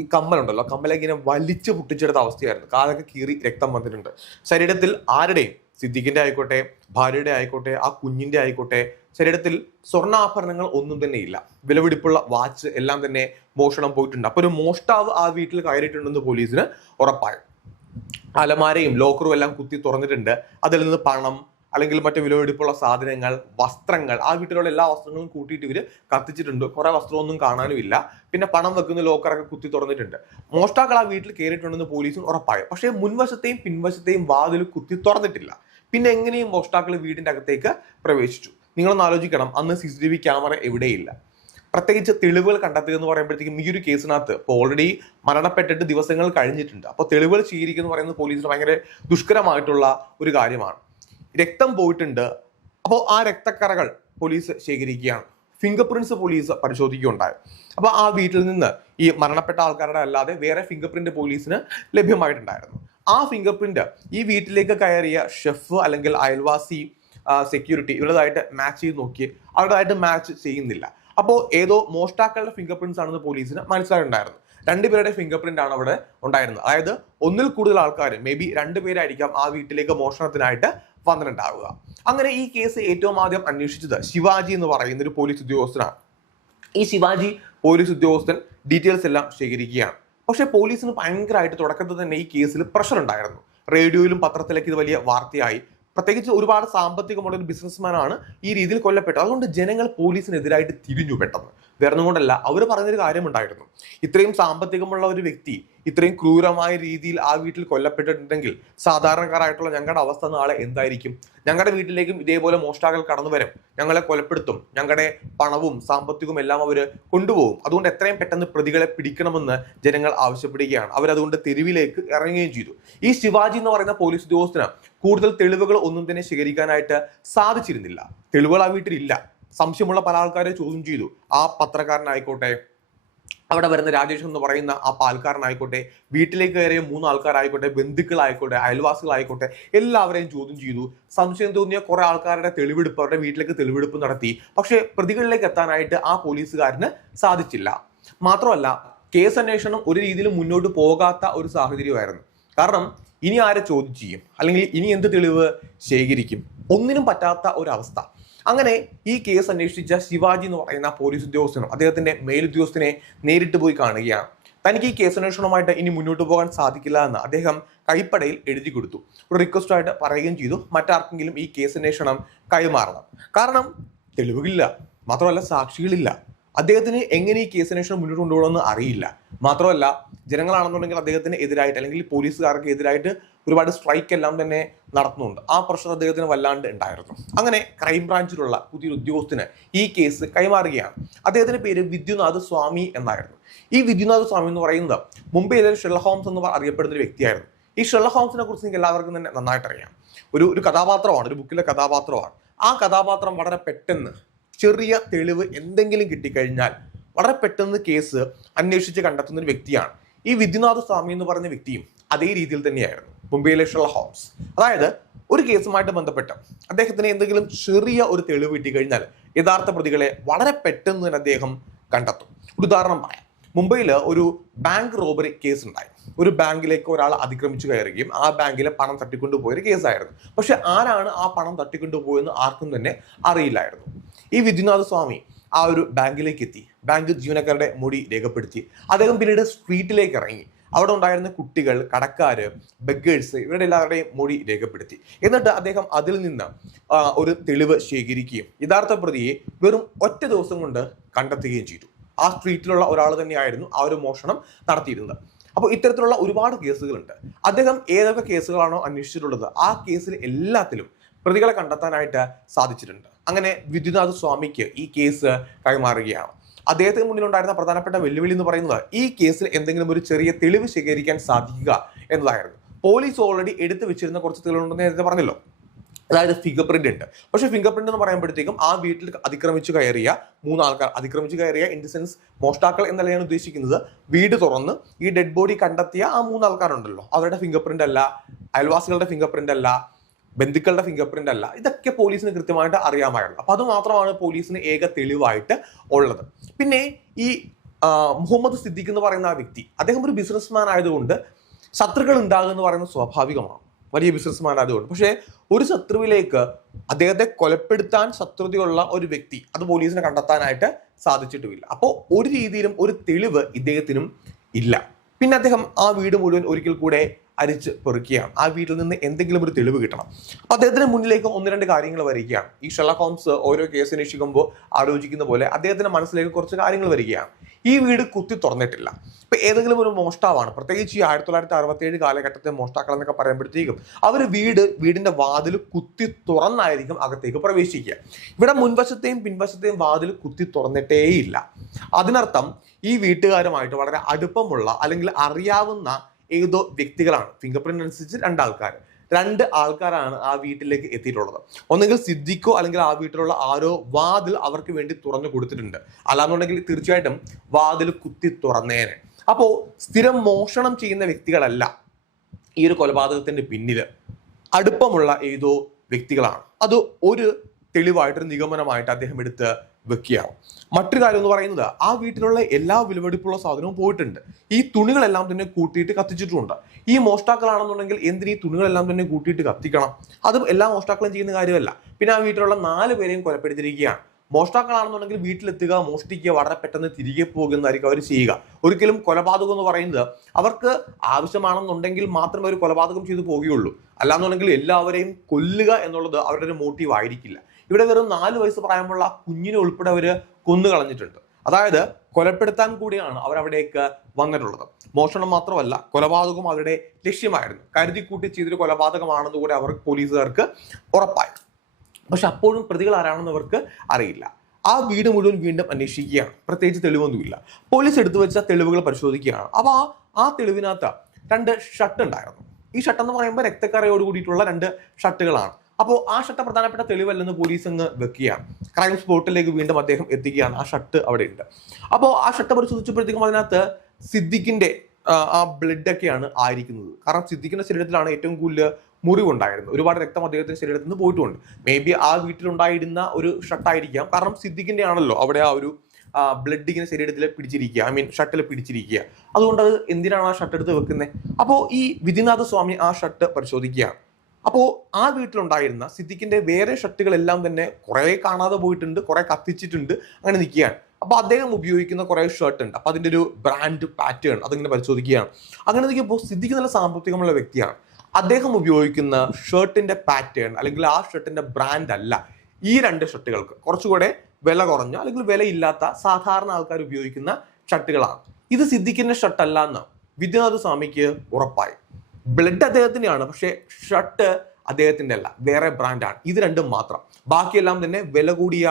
ഈ കമ്മലുണ്ടല്ലോ, കമ്മലൊക്കെ ഇങ്ങനെ വലിച്ചു പൊട്ടിച്ചെടുത്ത അവസ്ഥയായിരുന്നു. കാതൊക്കെ കീറി രക്തം വന്നിട്ടുണ്ട്. ശരീരത്തിൽ ആരുടെയും, സിദ്ദിഖിന്റെ ആയിക്കോട്ടെ, ഭാര്യയുടെ ആയിക്കോട്ടെ, ആ കുഞ്ഞിന്റെ ആയിക്കോട്ടെ, ശരീരത്തിൽ സ്വർണ്ണാഭരണങ്ങൾ ഒന്നും തന്നെ ഇല്ല. വിലപിടിപ്പുള്ള വാച്ച് എല്ലാം തന്നെ മോഷണം പോയിട്ടുണ്ട്. അപ്പൊ ഒരു മോഷ്ടാവ് ആ വീട്ടിൽ കയറിയിട്ടുണ്ടെന്ന് പോലീസിന് ഉറപ്പായി. അലമാരയും ലോക്കറും എല്ലാം കുത്തി തുറന്നിട്ടുണ്ട്. അതിൽ നിന്ന് പണം അല്ലെങ്കിൽ മറ്റു വിലപിടിപ്പുള്ള സാധനങ്ങൾ, വസ്ത്രങ്ങൾ, ആ വീട്ടിലുള്ള എല്ലാ വസ്ത്രങ്ങളും കൂട്ടിയിട്ട് ഇവര് കത്തിച്ചിട്ടുണ്ട്. കുറെ വസ്ത്രമൊന്നും കാണാനും ഇല്ല. പിന്നെ പണം വെക്കുന്ന ലോക്കറൊക്കെ കുത്തി തുറന്നിട്ടുണ്ട്. മോഷ്ടാക്കൾ ആ വീട്ടിൽ കയറിയിട്ടുണ്ടെന്ന് പോലീസും ഉറപ്പായി. പക്ഷേ മുൻവശത്തെയും പിൻവശത്തെയും വാതിൽ കുത്തി തുറന്നിട്ടില്ല. പിന്നെ എങ്ങനെയും മോഷ്ടാക്കൾ വീടിന്റെ അകത്തേക്ക് പ്രവേശിച്ചു? നിങ്ങളൊന്ന് ആലോചിക്കണം, അന്ന് CCTV ക്യാമറ എവിടെയില്ല. പ്രത്യേകിച്ച് തെളിവുകൾ കണ്ടെത്തുക എന്ന് പറയുമ്പോഴത്തേക്കും ഈ ഒരു കേസിനകത്ത് ഇപ്പോൾ ഓൾറെഡി മരണപ്പെട്ടിട്ട് ദിവസങ്ങൾ കഴിഞ്ഞിട്ടുണ്ട്. അപ്പോൾ തെളിവുകൾ സ്വീകരിക്കുക എന്ന് പറയുന്നത് പോലീസിന് ഭയങ്കര ദുഷ്കരമായിട്ടുള്ള ഒരു കാര്യമാണ്. രക്തം പോയിട്ടുണ്ട്. അപ്പോൾ ആ രക്തക്കറകൾ പോലീസ് ശേഖരിക്കുകയാണ്. ഫിംഗർ പ്രിന്റ്സ് പോലീസ് പരിശോധിക്കുകയുണ്ടായി. അപ്പോൾ ആ വീട്ടിൽ നിന്ന് ഈ മരണപ്പെട്ട ആൾക്കാരുടെ അല്ലാതെ വേറെ ഫിംഗർ പ്രിന്റ് പോലീസിന് ലഭ്യമായിട്ടുണ്ടായിരുന്നു. ആ ഫിംഗർ പ്രിന്റ് ഈ വീട്ടിലേക്ക് കയറിയ ഷെഫ് അല്ലെങ്കിൽ അയൽവാസി, സെക്യൂരിറ്റി, ഇവരുടേതായിട്ട് മാച്ച് ചെയ്ത് നോക്കി. അവരുടേതായിട്ട് മാച്ച് ചെയ്യുന്നില്ല. അപ്പോൾ ഏതോ മോഷ്ടാക്കളുടെ ഫിംഗർ പ്രിന്റ്സ് ആണെന്ന് പോലീസിന് മനസ്സിലായിട്ടുണ്ടായിരുന്നു. 2 പേരുടെ ഫിംഗർ പ്രിന്റ് ആണ് അവിടെ ഉണ്ടായിരുന്നത്. അതായത് ഒന്നിൽ കൂടുതൽ ആൾക്കാർ, മേ ബി 2 പേരായിരിക്കാം ആ വീട്ടിലേക്ക് മോഷണത്തിനായിട്ട് വന്നിട്ടുണ്ടാവുക. അങ്ങനെ ഈ കേസ് ഏറ്റവും ആദ്യം അന്വേഷിച്ചത് ശിവാജി എന്ന് പറയുന്ന ഒരു പോലീസ് ഉദ്യോഗസ്ഥനാണ്. ഈ ശിവാജി പോലീസ് ഉദ്യോഗസ്ഥൻ ഡീറ്റെയിൽസ് എല്ലാം ശേഖരിക്കുകയാണ്. പക്ഷേ പോലീസിന് ഭയങ്കരമായിട്ട് തുടക്കത്തിൽ തന്നെ ഈ കേസിൽ പ്രഷർ ഉണ്ടായിരുന്നു. റേഡിയോയിലും പത്രത്തിലേക്ക് ഇത് വലിയ വാർത്തയായി. പ്രത്യേകിച്ച് ഒരുപാട് സാമ്പത്തികമുള്ള ഒരു ബിസിനസ്മാൻ ആണ് ഈ രീതിയിൽ കൊല്ലപ്പെട്ടത്. അതുകൊണ്ട് ജനങ്ങൾ പോലീസിനെതിരായിട്ട് തിരിഞ്ഞു പെട്ടെന്ന്. വേറെ കൊണ്ടല്ല, അവർ പറഞ്ഞൊരു കാര്യമുണ്ടായിരുന്നു. ഇത്രയും സാമ്പത്തികമുള്ള ഒരു വ്യക്തി ഇത്രയും ക്രൂരമായ രീതിയിൽ ആ വീട്ടിൽ കൊല്ലപ്പെട്ടിട്ടുണ്ടെങ്കിൽ സാധാരണക്കാരായിട്ടുള്ള ഞങ്ങളുടെ അവസ്ഥ നാളെ എന്തായിരിക്കും? ഞങ്ങളുടെ വീട്ടിലേക്കും ഇതേപോലെ മോഷ്ടാക്കൾ കടന്നു വരും, ഞങ്ങളെ കൊലപ്പെടുത്തും, ഞങ്ങളുടെ പണവും സാമ്പത്തികവും എല്ലാം അവർ കൊണ്ടുപോകും. അതുകൊണ്ട് എത്രയും പെട്ടെന്ന് പ്രതികളെ പിടിക്കണമെന്ന് ജനങ്ങൾ ആവശ്യപ്പെടുകയാണ്. അവരതുകൊണ്ട് തെരുവിലേക്ക് ഇറങ്ങുകയും ചെയ്തു. ഈ ശിവാജി എന്ന് പറയുന്ന പോലീസ് ഉദ്യോഗസ്ഥന് കൂടുതൽ തെളിവുകൾ ഒന്നും തന്നെ ശേഖരിക്കാനായിട്ട് സാധിച്ചിരുന്നില്ല. തെളിവുകൾ ആ വീട്ടിലില്ല. സംശയമുള്ള പല ആൾക്കാരെ ചോദ്യം ചെയ്തു. ആ പത്രക്കാരനായിക്കോട്ടെ, അവിടെ വരുന്ന രാജേഷ് എന്ന് പറയുന്ന ആ പാൽക്കാരനായിക്കോട്ടെ, വീട്ടിലേക്ക് കയറിയ 3 ആൾക്കാരായിക്കോട്ടെ, ബന്ധുക്കളായിക്കോട്ടെ, അയൽവാസികളായിക്കോട്ടെ, എല്ലാവരെയും ചോദ്യം ചെയ്തു. സംശയം തോന്നിയ കുറെ ആൾക്കാരുടെ തെളിവെടുപ്പ്, അവരുടെ വീട്ടിലേക്ക് തെളിവെടുപ്പ് നടത്തി. പക്ഷേ പ്രതികളിലേക്ക് എത്താനായിട്ട് ആ പോലീസുകാരന് സാധിച്ചില്ല. മാത്രമല്ല, കേസ് അന്വേഷണം ഒരു രീതിയിലും മുന്നോട്ട് പോകാത്ത ഒരു സാഹചര്യമായിരുന്നു. കാരണം ഇനി ആരെ ചോദ്യം ചെയ്യും, അല്ലെങ്കിൽ ഇനി എന്ത് തെളിവ് ശേഖരിക്കും, ഒന്നിനും പറ്റാത്ത ഒരവസ്ഥ. അങ്ങനെ ഈ കേസ് അന്വേഷിച്ച ശിവാജി എന്ന് പറയുന്ന പോലീസ് ഉദ്യോഗസ്ഥനും അദ്ദേഹത്തിന്റെ മേലുദ്യോഗസ്ഥനെ നേരിട്ട് പോയി കാണുകയാണ്. തനിക്ക് ഈ കേസ് അന്വേഷണവുമായിട്ട് ഇനി മുന്നോട്ട് പോകാൻ സാധിക്കില്ല എന്ന് അദ്ദേഹം കൈപ്പടയിൽ എഴുതി കൊടുത്തു. ഒരു റിക്വസ്റ്റായിട്ട് പറയുകയും ചെയ്തു, മറ്റാർക്കെങ്കിലും ഈ കേസ് അന്വേഷണം കൈമാറണം. കാരണം തെളിവുകളില്ല, മാത്രമല്ല സാക്ഷികളില്ല. അദ്ദേഹത്തിന് എങ്ങനെ ഈ കേസ് അന്വേഷണം മുന്നോട്ട് കൊണ്ടുപോകണമെന്ന് അറിയില്ല. മാത്രമല്ല, ജനങ്ങളാണെന്നുണ്ടെങ്കിൽ അദ്ദേഹത്തിന് എതിരായിട്ട് അല്ലെങ്കിൽ പോലീസുകാർക്ക് എതിരായിട്ട് ഒരുപാട് സ്ട്രൈക്ക് എല്ലാം തന്നെ നടത്തുന്നുണ്ട്. ആ പ്രശ്നം അദ്ദേഹത്തിന് വല്ലാണ്ട് ഉണ്ടായിരുന്നു. അങ്ങനെ ക്രൈംബ്രാഞ്ചിലുള്ള പുതിയൊരു ഉദ്യോഗസ്ഥന് ഈ കേസ് കൈമാറുകയാണ്. അദ്ദേഹത്തിന്റെ പേര് വിദ്യുനാഥ് സ്വാമി എന്നായിരുന്നു. ഈ വിദ്യുനാഥ് സ്വാമി എന്ന് പറയുന്നത് മുംബൈയിലെ ഷെർലക് ഹോംസ് എന്ന് അറിയപ്പെടുന്ന ഒരു വ്യക്തിയായിരുന്നു. ഈ ഷെർലക് ഹോംസിനെ കുറിച്ച് നിങ്ങൾക്ക് എല്ലാവർക്കും തന്നെ നന്നായിട്ട് അറിയാം. ഒരു കഥാപാത്രമാണ്, ഒരു ബുക്കിലെ കഥാപാത്രമാണ്. ആ കഥാപാത്രം വളരെ പെട്ടെന്ന് ചെറിയ തെളിവ് എന്തെങ്കിലും കിട്ടിക്കഴിഞ്ഞാൽ വളരെ പെട്ടെന്ന് കേസ് അന്വേഷിച്ച് കണ്ടെത്തുന്ന ഒരു വ്യക്തിയാണ്. ഈ വിദ്യുനാഥ് സ്വാമി എന്ന് പറഞ്ഞ വ്യക്തിയും അതേ രീതിയിൽ തന്നെയായിരുന്നു മുംബൈയിലെ ഷെർലക് ഹോംസ്. അതായത് ഒരു കേസുമായിട്ട് ബന്ധപ്പെട്ട് അദ്ദേഹത്തിന് എന്തെങ്കിലും ചെറിയ ഒരു തെളിവ് കിട്ടിക്കഴിഞ്ഞാൽ യഥാർത്ഥ പ്രതികളെ വളരെ പെട്ടെന്ന് തന്നെ അദ്ദേഹം കണ്ടെത്തും. ഒരു ഉദാഹരണം പറയാം. മുംബൈയിൽ ഒരു ബാങ്ക് റോബറി കേസ് ഉണ്ടായി. ഒരു ബാങ്കിലേക്ക് ഒരാൾ അതിക്രമിച്ചു കയറുകയും ആ ബാങ്കിലെ പണം തട്ടിക്കൊണ്ടുപോയൊരു കേസായിരുന്നു. പക്ഷെ ആരാണ് ആ പണം തട്ടിക്കൊണ്ടുപോയെന്ന് ആർക്കും തന്നെ അറിയില്ലായിരുന്നു. ഈ വിദ്യുനാഥ് സ്വാമി ആ ഒരു ബാങ്കിലേക്ക് എത്തി, ബാങ്ക് ജീവനക്കാരുടെ മൊഴി രേഖപ്പെടുത്തി. അദ്ദേഹം പിന്നീട് സ്ട്രീറ്റിലേക്ക് ഇറങ്ങി. അവിടെ ഉണ്ടായിരുന്ന കുട്ടികൾ, കടക്കാര്, ബെഗേഴ്സ്, ഇവരുടെ എല്ലാവരുടെയും മൊഴി രേഖപ്പെടുത്തി. എന്നിട്ട് അദ്ദേഹം അതിൽ നിന്ന് ഒരു തെളിവ് ശേഖരിക്കുകയും യഥാർത്ഥ പ്രതിയെ വെറും ഒറ്റ ദിവസം കൊണ്ട് കണ്ടെത്തുകയും ചെയ്തു. ആ സ്ട്രീറ്റിലുള്ള ഒരാൾ തന്നെയായിരുന്നു ആ ഒരു മോഷണം നടത്തിയിരുന്നത്. അപ്പോൾ ഇത്തരത്തിലുള്ള ഒരുപാട് കേസുകളുണ്ട്. അദ്ദേഹം ഏതൊക്കെ കേസുകളാണോ അന്വേഷിച്ചിട്ടുള്ളത് ആ കേസിൽ എല്ലാത്തിലും പ്രതികളെ കണ്ടെത്താനായിട്ട് സാധിച്ചിട്ടുണ്ട്. അങ്ങനെ വിദ്യുനാഥ് സ്വാമിക്ക് ഈ കേസ് കൈമാറുകയാണ്. അദ്ദേഹത്തിന് മുന്നിലുണ്ടായിരുന്ന പ്രധാനപ്പെട്ട വെല്ലുവിളി എന്ന് പറയുന്നത് ഈ കേസിൽ എന്തെങ്കിലും ഒരു ചെറിയ തെളിവ് ശേഖരിക്കാൻ സാധിക്കുക എന്നതായിരുന്നു. പോലീസ് ഓൾറെഡി എടുത്തു വെച്ചിരുന്ന കുറച്ച് തെളിവുണ്ടെന്ന് നേരത്തെ പറഞ്ഞല്ലോ. അതായത് ഫിംഗർ പ്രിന്റ് ഉണ്ട്. പക്ഷെ ഫിംഗർ പ്രിന്റ് എന്ന് പറയുമ്പോഴത്തേക്കും ആ വീട്ടിൽ അതിക്രമിച്ചു കയറിയ 3 ആൾക്കാർ, അതിക്രമിച്ചു കയറിയ ഇൻ ദി സെൻസ് മോഷ്ടാക്കൾ എന്നല്ല ഞാൻ ഉദ്ദേശിക്കുന്നത്, വീട് തുറന്ന് ഈ ഡെഡ് ബോഡി കണ്ടെത്തിയ ആ 3 ആൾക്കാരുണ്ടല്ലോ, അവരുടെ ഫിംഗർ പ്രിന്റ് അല്ല, അയൽവാസികളുടെ ഫിംഗർ പ്രിന്റ് അല്ല, ബന്ധുക്കളുടെ ഫിംഗർ പ്രിന്റ് അല്ല. ഇതൊക്കെ പോലീസിന് കൃത്യമായിട്ട് അറിയാമായിരുന്നു. അപ്പൊ അത് മാത്രമാണ് പോലീസിന് ഏക തെളിവായിട്ട് ഉള്ളത്. പിന്നെ ഈ മുഹമ്മദ് സിദ്ദിഖ് എന്ന് പറയുന്ന ആ വ്യക്തി, അദ്ദേഹം ഒരു ബിസിനസ്മാൻ ആയതുകൊണ്ട് ശത്രുക്കൾ ഉണ്ടാകുക എന്ന് പറയുന്നത് സ്വാഭാവികമാണ്, വലിയ ബിസിനസ്മാൻ ആയതുകൊണ്ട്. പക്ഷേ ഒരു ശത്രുവിലേക്ക് അദ്ദേഹത്തെ കൊലപ്പെടുത്താൻ ശത്രുതയുള്ള ഒരു വ്യക്തി, അത് പോലീസിനെ കണ്ടെത്താനായിട്ട് സാധിച്ചിട്ടുമില്ല. അപ്പോൾ ഒരു രീതിയിലും ഒരു തെളിവ് ഇദ്ദേഹത്തിനും ഇല്ല. പിന്നെ അദ്ദേഹം ആ വീട് മുഴുവൻ ഒരിക്കൽ കൂടെ അരിച്ച് പെറുക്കുകയാണ്. ആ വീട്ടിൽ നിന്ന് എന്തെങ്കിലും ഒരു തെളിവ് കിട്ടണം. അപ്പൊ അദ്ദേഹത്തിന് മുന്നിലേക്ക് 1-2 കാര്യങ്ങൾ വരികയാണ്. ഈ ഷെർലക് ഹോംസ് ഓരോ കേസ് അന്വേഷിക്കുമ്പോൾ ആലോചിക്കുന്ന പോലെ അദ്ദേഹത്തിന്റെ മനസ്സിലേക്ക് കുറച്ച് കാര്യങ്ങൾ വരികയാണ്. ഈ വീട് കുത്തി തുറന്നിട്ടില്ല. ഇപ്പൊ ഏതെങ്കിലും ഒരു മോഷ്ടാവാണ്, പ്രത്യേകിച്ച് ഈ 1967 കാലഘട്ടത്തെ മോഷ്ടാക്കൾ എന്നൊക്കെ പറയുമ്പോഴത്തേക്കും അവർ വീടിന്റെ വാതിൽ കുത്തി തുറന്നായിരിക്കും അകത്തേക്ക് പ്രവേശിക്കുക. ഇവിടെ മുൻവശത്തെയും പിൻവശത്തെയും വാതിൽ കുത്തി തുറന്നിട്ടേയില്ല. അതിനർത്ഥം ഈ വീട്ടുകാരുമായിട്ട് വളരെ അടുപ്പമുള്ള അല്ലെങ്കിൽ അറിയാവുന്ന ഏതോ വ്യക്തികളാണ്. ഫിംഗർ പ്രിന്റ് അനുസരിച്ച് 2 ആൾക്കാരാണ് ആ വീട്ടിലേക്ക് എത്തിയിട്ടുള്ളത്. ഒന്നെങ്കിൽ സിദ്ദിഖോ അല്ലെങ്കിൽ ആ വീട്ടിലുള്ള ആരോ വാതിൽ അവർക്ക് വേണ്ടി തുറന്നു കൊടുത്തിട്ടുണ്ട്. അല്ലാന്നുണ്ടെങ്കിൽ തീർച്ചയായിട്ടും വാതിൽ കുത്തി തുറന്നേനെ. അപ്പോ സ്ഥിരം മോഷണം ചെയ്യുന്ന വ്യക്തികളല്ല ഈ ഒരു കൊലപാതകത്തിന്റെ പിന്നില്, അടുപ്പമുള്ള ഏതോ വ്യക്തികളാണ്. അത് ഒരു തെളിവായിട്ടൊരു നിഗമനമായിട്ട് അദ്ദേഹം എടുത്ത് വെക്കുകയാണ്. മറ്റൊരു കാര്യം എന്ന് പറയുന്നത് ആ വീട്ടിലുള്ള എല്ലാ വിലപിടിപ്പുള്ള സാധനവും പോയിട്ടുണ്ട്. ഈ തുണികളെല്ലാം തന്നെ കൂട്ടിയിട്ട് കത്തിച്ചിട്ടുമുണ്ട്. ഈ മോഷ്ടാക്കളാണെന്നുണ്ടെങ്കിൽ എന്തിന് ഈ തുണികളെല്ലാം തന്നെ കൂട്ടിയിട്ട് കത്തിക്കണം? അതും എല്ലാ മോഷ്ടാക്കളും ചെയ്യുന്ന കാര്യമല്ല. പിന്നെ ആ വീട്ടിലുള്ള 4 പേരെയും കൊലപ്പെടുത്തിയിരിക്കുകയാണ്. മോഷ്ടാക്കളാണെന്നുണ്ടെങ്കിൽ വീട്ടിലെത്തുക, മോഷ്ടിക്കുക, വളരെ പെട്ടെന്ന് തിരികെ പോകുന്നതായിരിക്കും അവർ ചെയ്യുക. ഒരിക്കലും കൊലപാതകം എന്ന് പറയുന്നത് അവർക്ക് ആവശ്യമാണെന്നുണ്ടെങ്കിൽ മാത്രമേ ഒരു കൊലപാതകം ചെയ്തു പോവുകയുള്ളൂ. അല്ലാന്നുണ്ടെങ്കിൽ എല്ലാവരെയും കൊല്ലുക എന്നുള്ളത് അവരുടെ ഒരു മോട്ടീവ് ആയിരിക്കില്ല. ഇവിടെ വെറും 4 വയസ്സ് പ്രായമുള്ള കുഞ്ഞിനെ ഉൾപ്പെടെ അവര് കൊന്നു കളഞ്ഞിട്ടുണ്ട്. അതായത് കൊലപ്പെടുത്താൻ കൂടിയാണ് അവരവിടേക്ക് വന്നിട്ടുള്ളത്. മോഷണം മാത്രമല്ല, കൊലപാതകം അവരുടെ ലക്ഷ്യമായിരുന്നു. കരുതിക്കൂട്ടി ചെയ്തൊരു കൊലപാതകമാണെന്ന് കൂടെ അവർ പോലീസുകാർക്ക് ഉറപ്പായി. പക്ഷെ അപ്പോഴും പ്രതികൾ ആരാണെന്ന് അവർക്ക് അറിയില്ല. ആ വീട് മുഴുവൻ വീണ്ടും അന്വേഷിക്കുകയാണ്. പ്രത്യേകിച്ച് തെളിവൊന്നുമില്ല. പോലീസ് എടുത്തു വെച്ച തെളിവുകൾ പരിശോധിക്കുകയാണ്. അപ്പോൾ ആ തെളിവിനകത്ത് 2 ഷർട്ട് ഉണ്ടായിരുന്നു. ഈ ഷർട്ട് എന്ന് പറയുമ്പോൾ രക്തക്കറയോട് കൂടിയിട്ടുള്ള 2 ഷർട്ടുകളാണ്. അപ്പോൾ ആ ഷർട്ട് പ്രധാനപ്പെട്ട തെളിവല്ലെന്ന് പോലീസ് അങ്ങ് വെക്കുകയാണ്. ക്രൈം സ്പോട്ടിലേക്ക് വീണ്ടും അദ്ദേഹം എത്തുകയാണ്. ആ ഷർട്ട് അവിടെ ഉണ്ട്. അപ്പോൾ ആ ഷർട്ട് പരിശോധിച്ചപ്പോഴത്തേക്കും അതിനകത്ത് സിദ്ദിഖിന്റെ ആ ബ്ലഡ് ഒക്കെയാണ് ആയിരിക്കുന്നത്. കാരണം സിദ്ദിഖിന്റെ ശരീരത്തിലാണ് ഏറ്റവും കൂടുതൽ മുറിവുണ്ടായിരുന്നത്. ഒരുപാട് രക്തം അദ്ദേഹത്തിന്റെ ശരീരത്തിൽ നിന്ന് പോയിട്ടുണ്ട്. മേ ബി ആ വീട്ടിലുണ്ടായിരുന്ന ഒരു ഷർട്ടായിരിക്കാം. കാരണം സിദ്ദിഖിന്റെ ആണല്ലോ അവിടെ ആ ഒരു ബ്ലഡ് ഇങ്ങനെ ശരീരത്തിൽ പിടിച്ചിരിക്കുക, ഷർട്ടിൽ പിടിച്ചിരിക്കുക. അതുകൊണ്ട് അത് എന്തിനാണ് ആ ഷർട്ട് എടുത്ത് വെക്കുന്നത്? അപ്പോൾ ഈ വിധിനാഥ സ്വാമി ആ ഷർട്ട് പരിശോധിക്കുകയാണ്. അപ്പോൾ ആ വീട്ടിലുണ്ടായിരുന്ന സിദ്ദിഖിന്റെ വേറെ ഷർട്ടുകളെല്ലാം തന്നെ കുറെ കാണാതെ പോയിട്ടുണ്ട്, കുറെ കത്തിച്ചിട്ടുണ്ട്, അങ്ങനെ നിൽക്കുകയാണ്. അപ്പൊ അദ്ദേഹം ഉപയോഗിക്കുന്ന കുറെ ഷർട്ട് ഉണ്ട്. അപ്പൊ അതിന്റെ ഒരു ബ്രാൻഡ് പാറ്റേൺ അതിങ്ങനെ പരിശോധിക്കുകയാണ്. അങ്ങനെ നിൽക്കുമ്പോൾ സിദ്ദിഖ് നല്ല സാമ്പത്തികമുള്ള വ്യക്തിയാണ്. അദ്ദേഹം ഉപയോഗിക്കുന്ന ഷർട്ടിന്റെ പാറ്റേൺ അല്ലെങ്കിൽ ആ ഷർട്ടിന്റെ ബ്രാൻഡ് അല്ല ഈ 2 ഷർട്ടുകൾക്ക്. കുറച്ചുകൂടെ വില കുറഞ്ഞ അല്ലെങ്കിൽ വിലയില്ലാത്ത സാധാരണ ആൾക്കാർ ഉപയോഗിക്കുന്ന ഷർട്ടുകളാണ്. ഇത് സിദ്ദിഖിന്റെ ഷർട്ട് അല്ല എന്ന് വിദ്യാനാഥ സ്വാമിക്ക് ഉറപ്പായി. ബ്ലഡ് അദ്ദേഹത്തിന്റെയാണ്, പക്ഷെ ഷർട്ട് അദ്ദേഹത്തിന്റെ അല്ല, വേറെ ബ്രാൻഡാണ്. ഇത് 2 മാത്രം. ബാക്കിയെല്ലാം തന്നെ വില കൂടിയ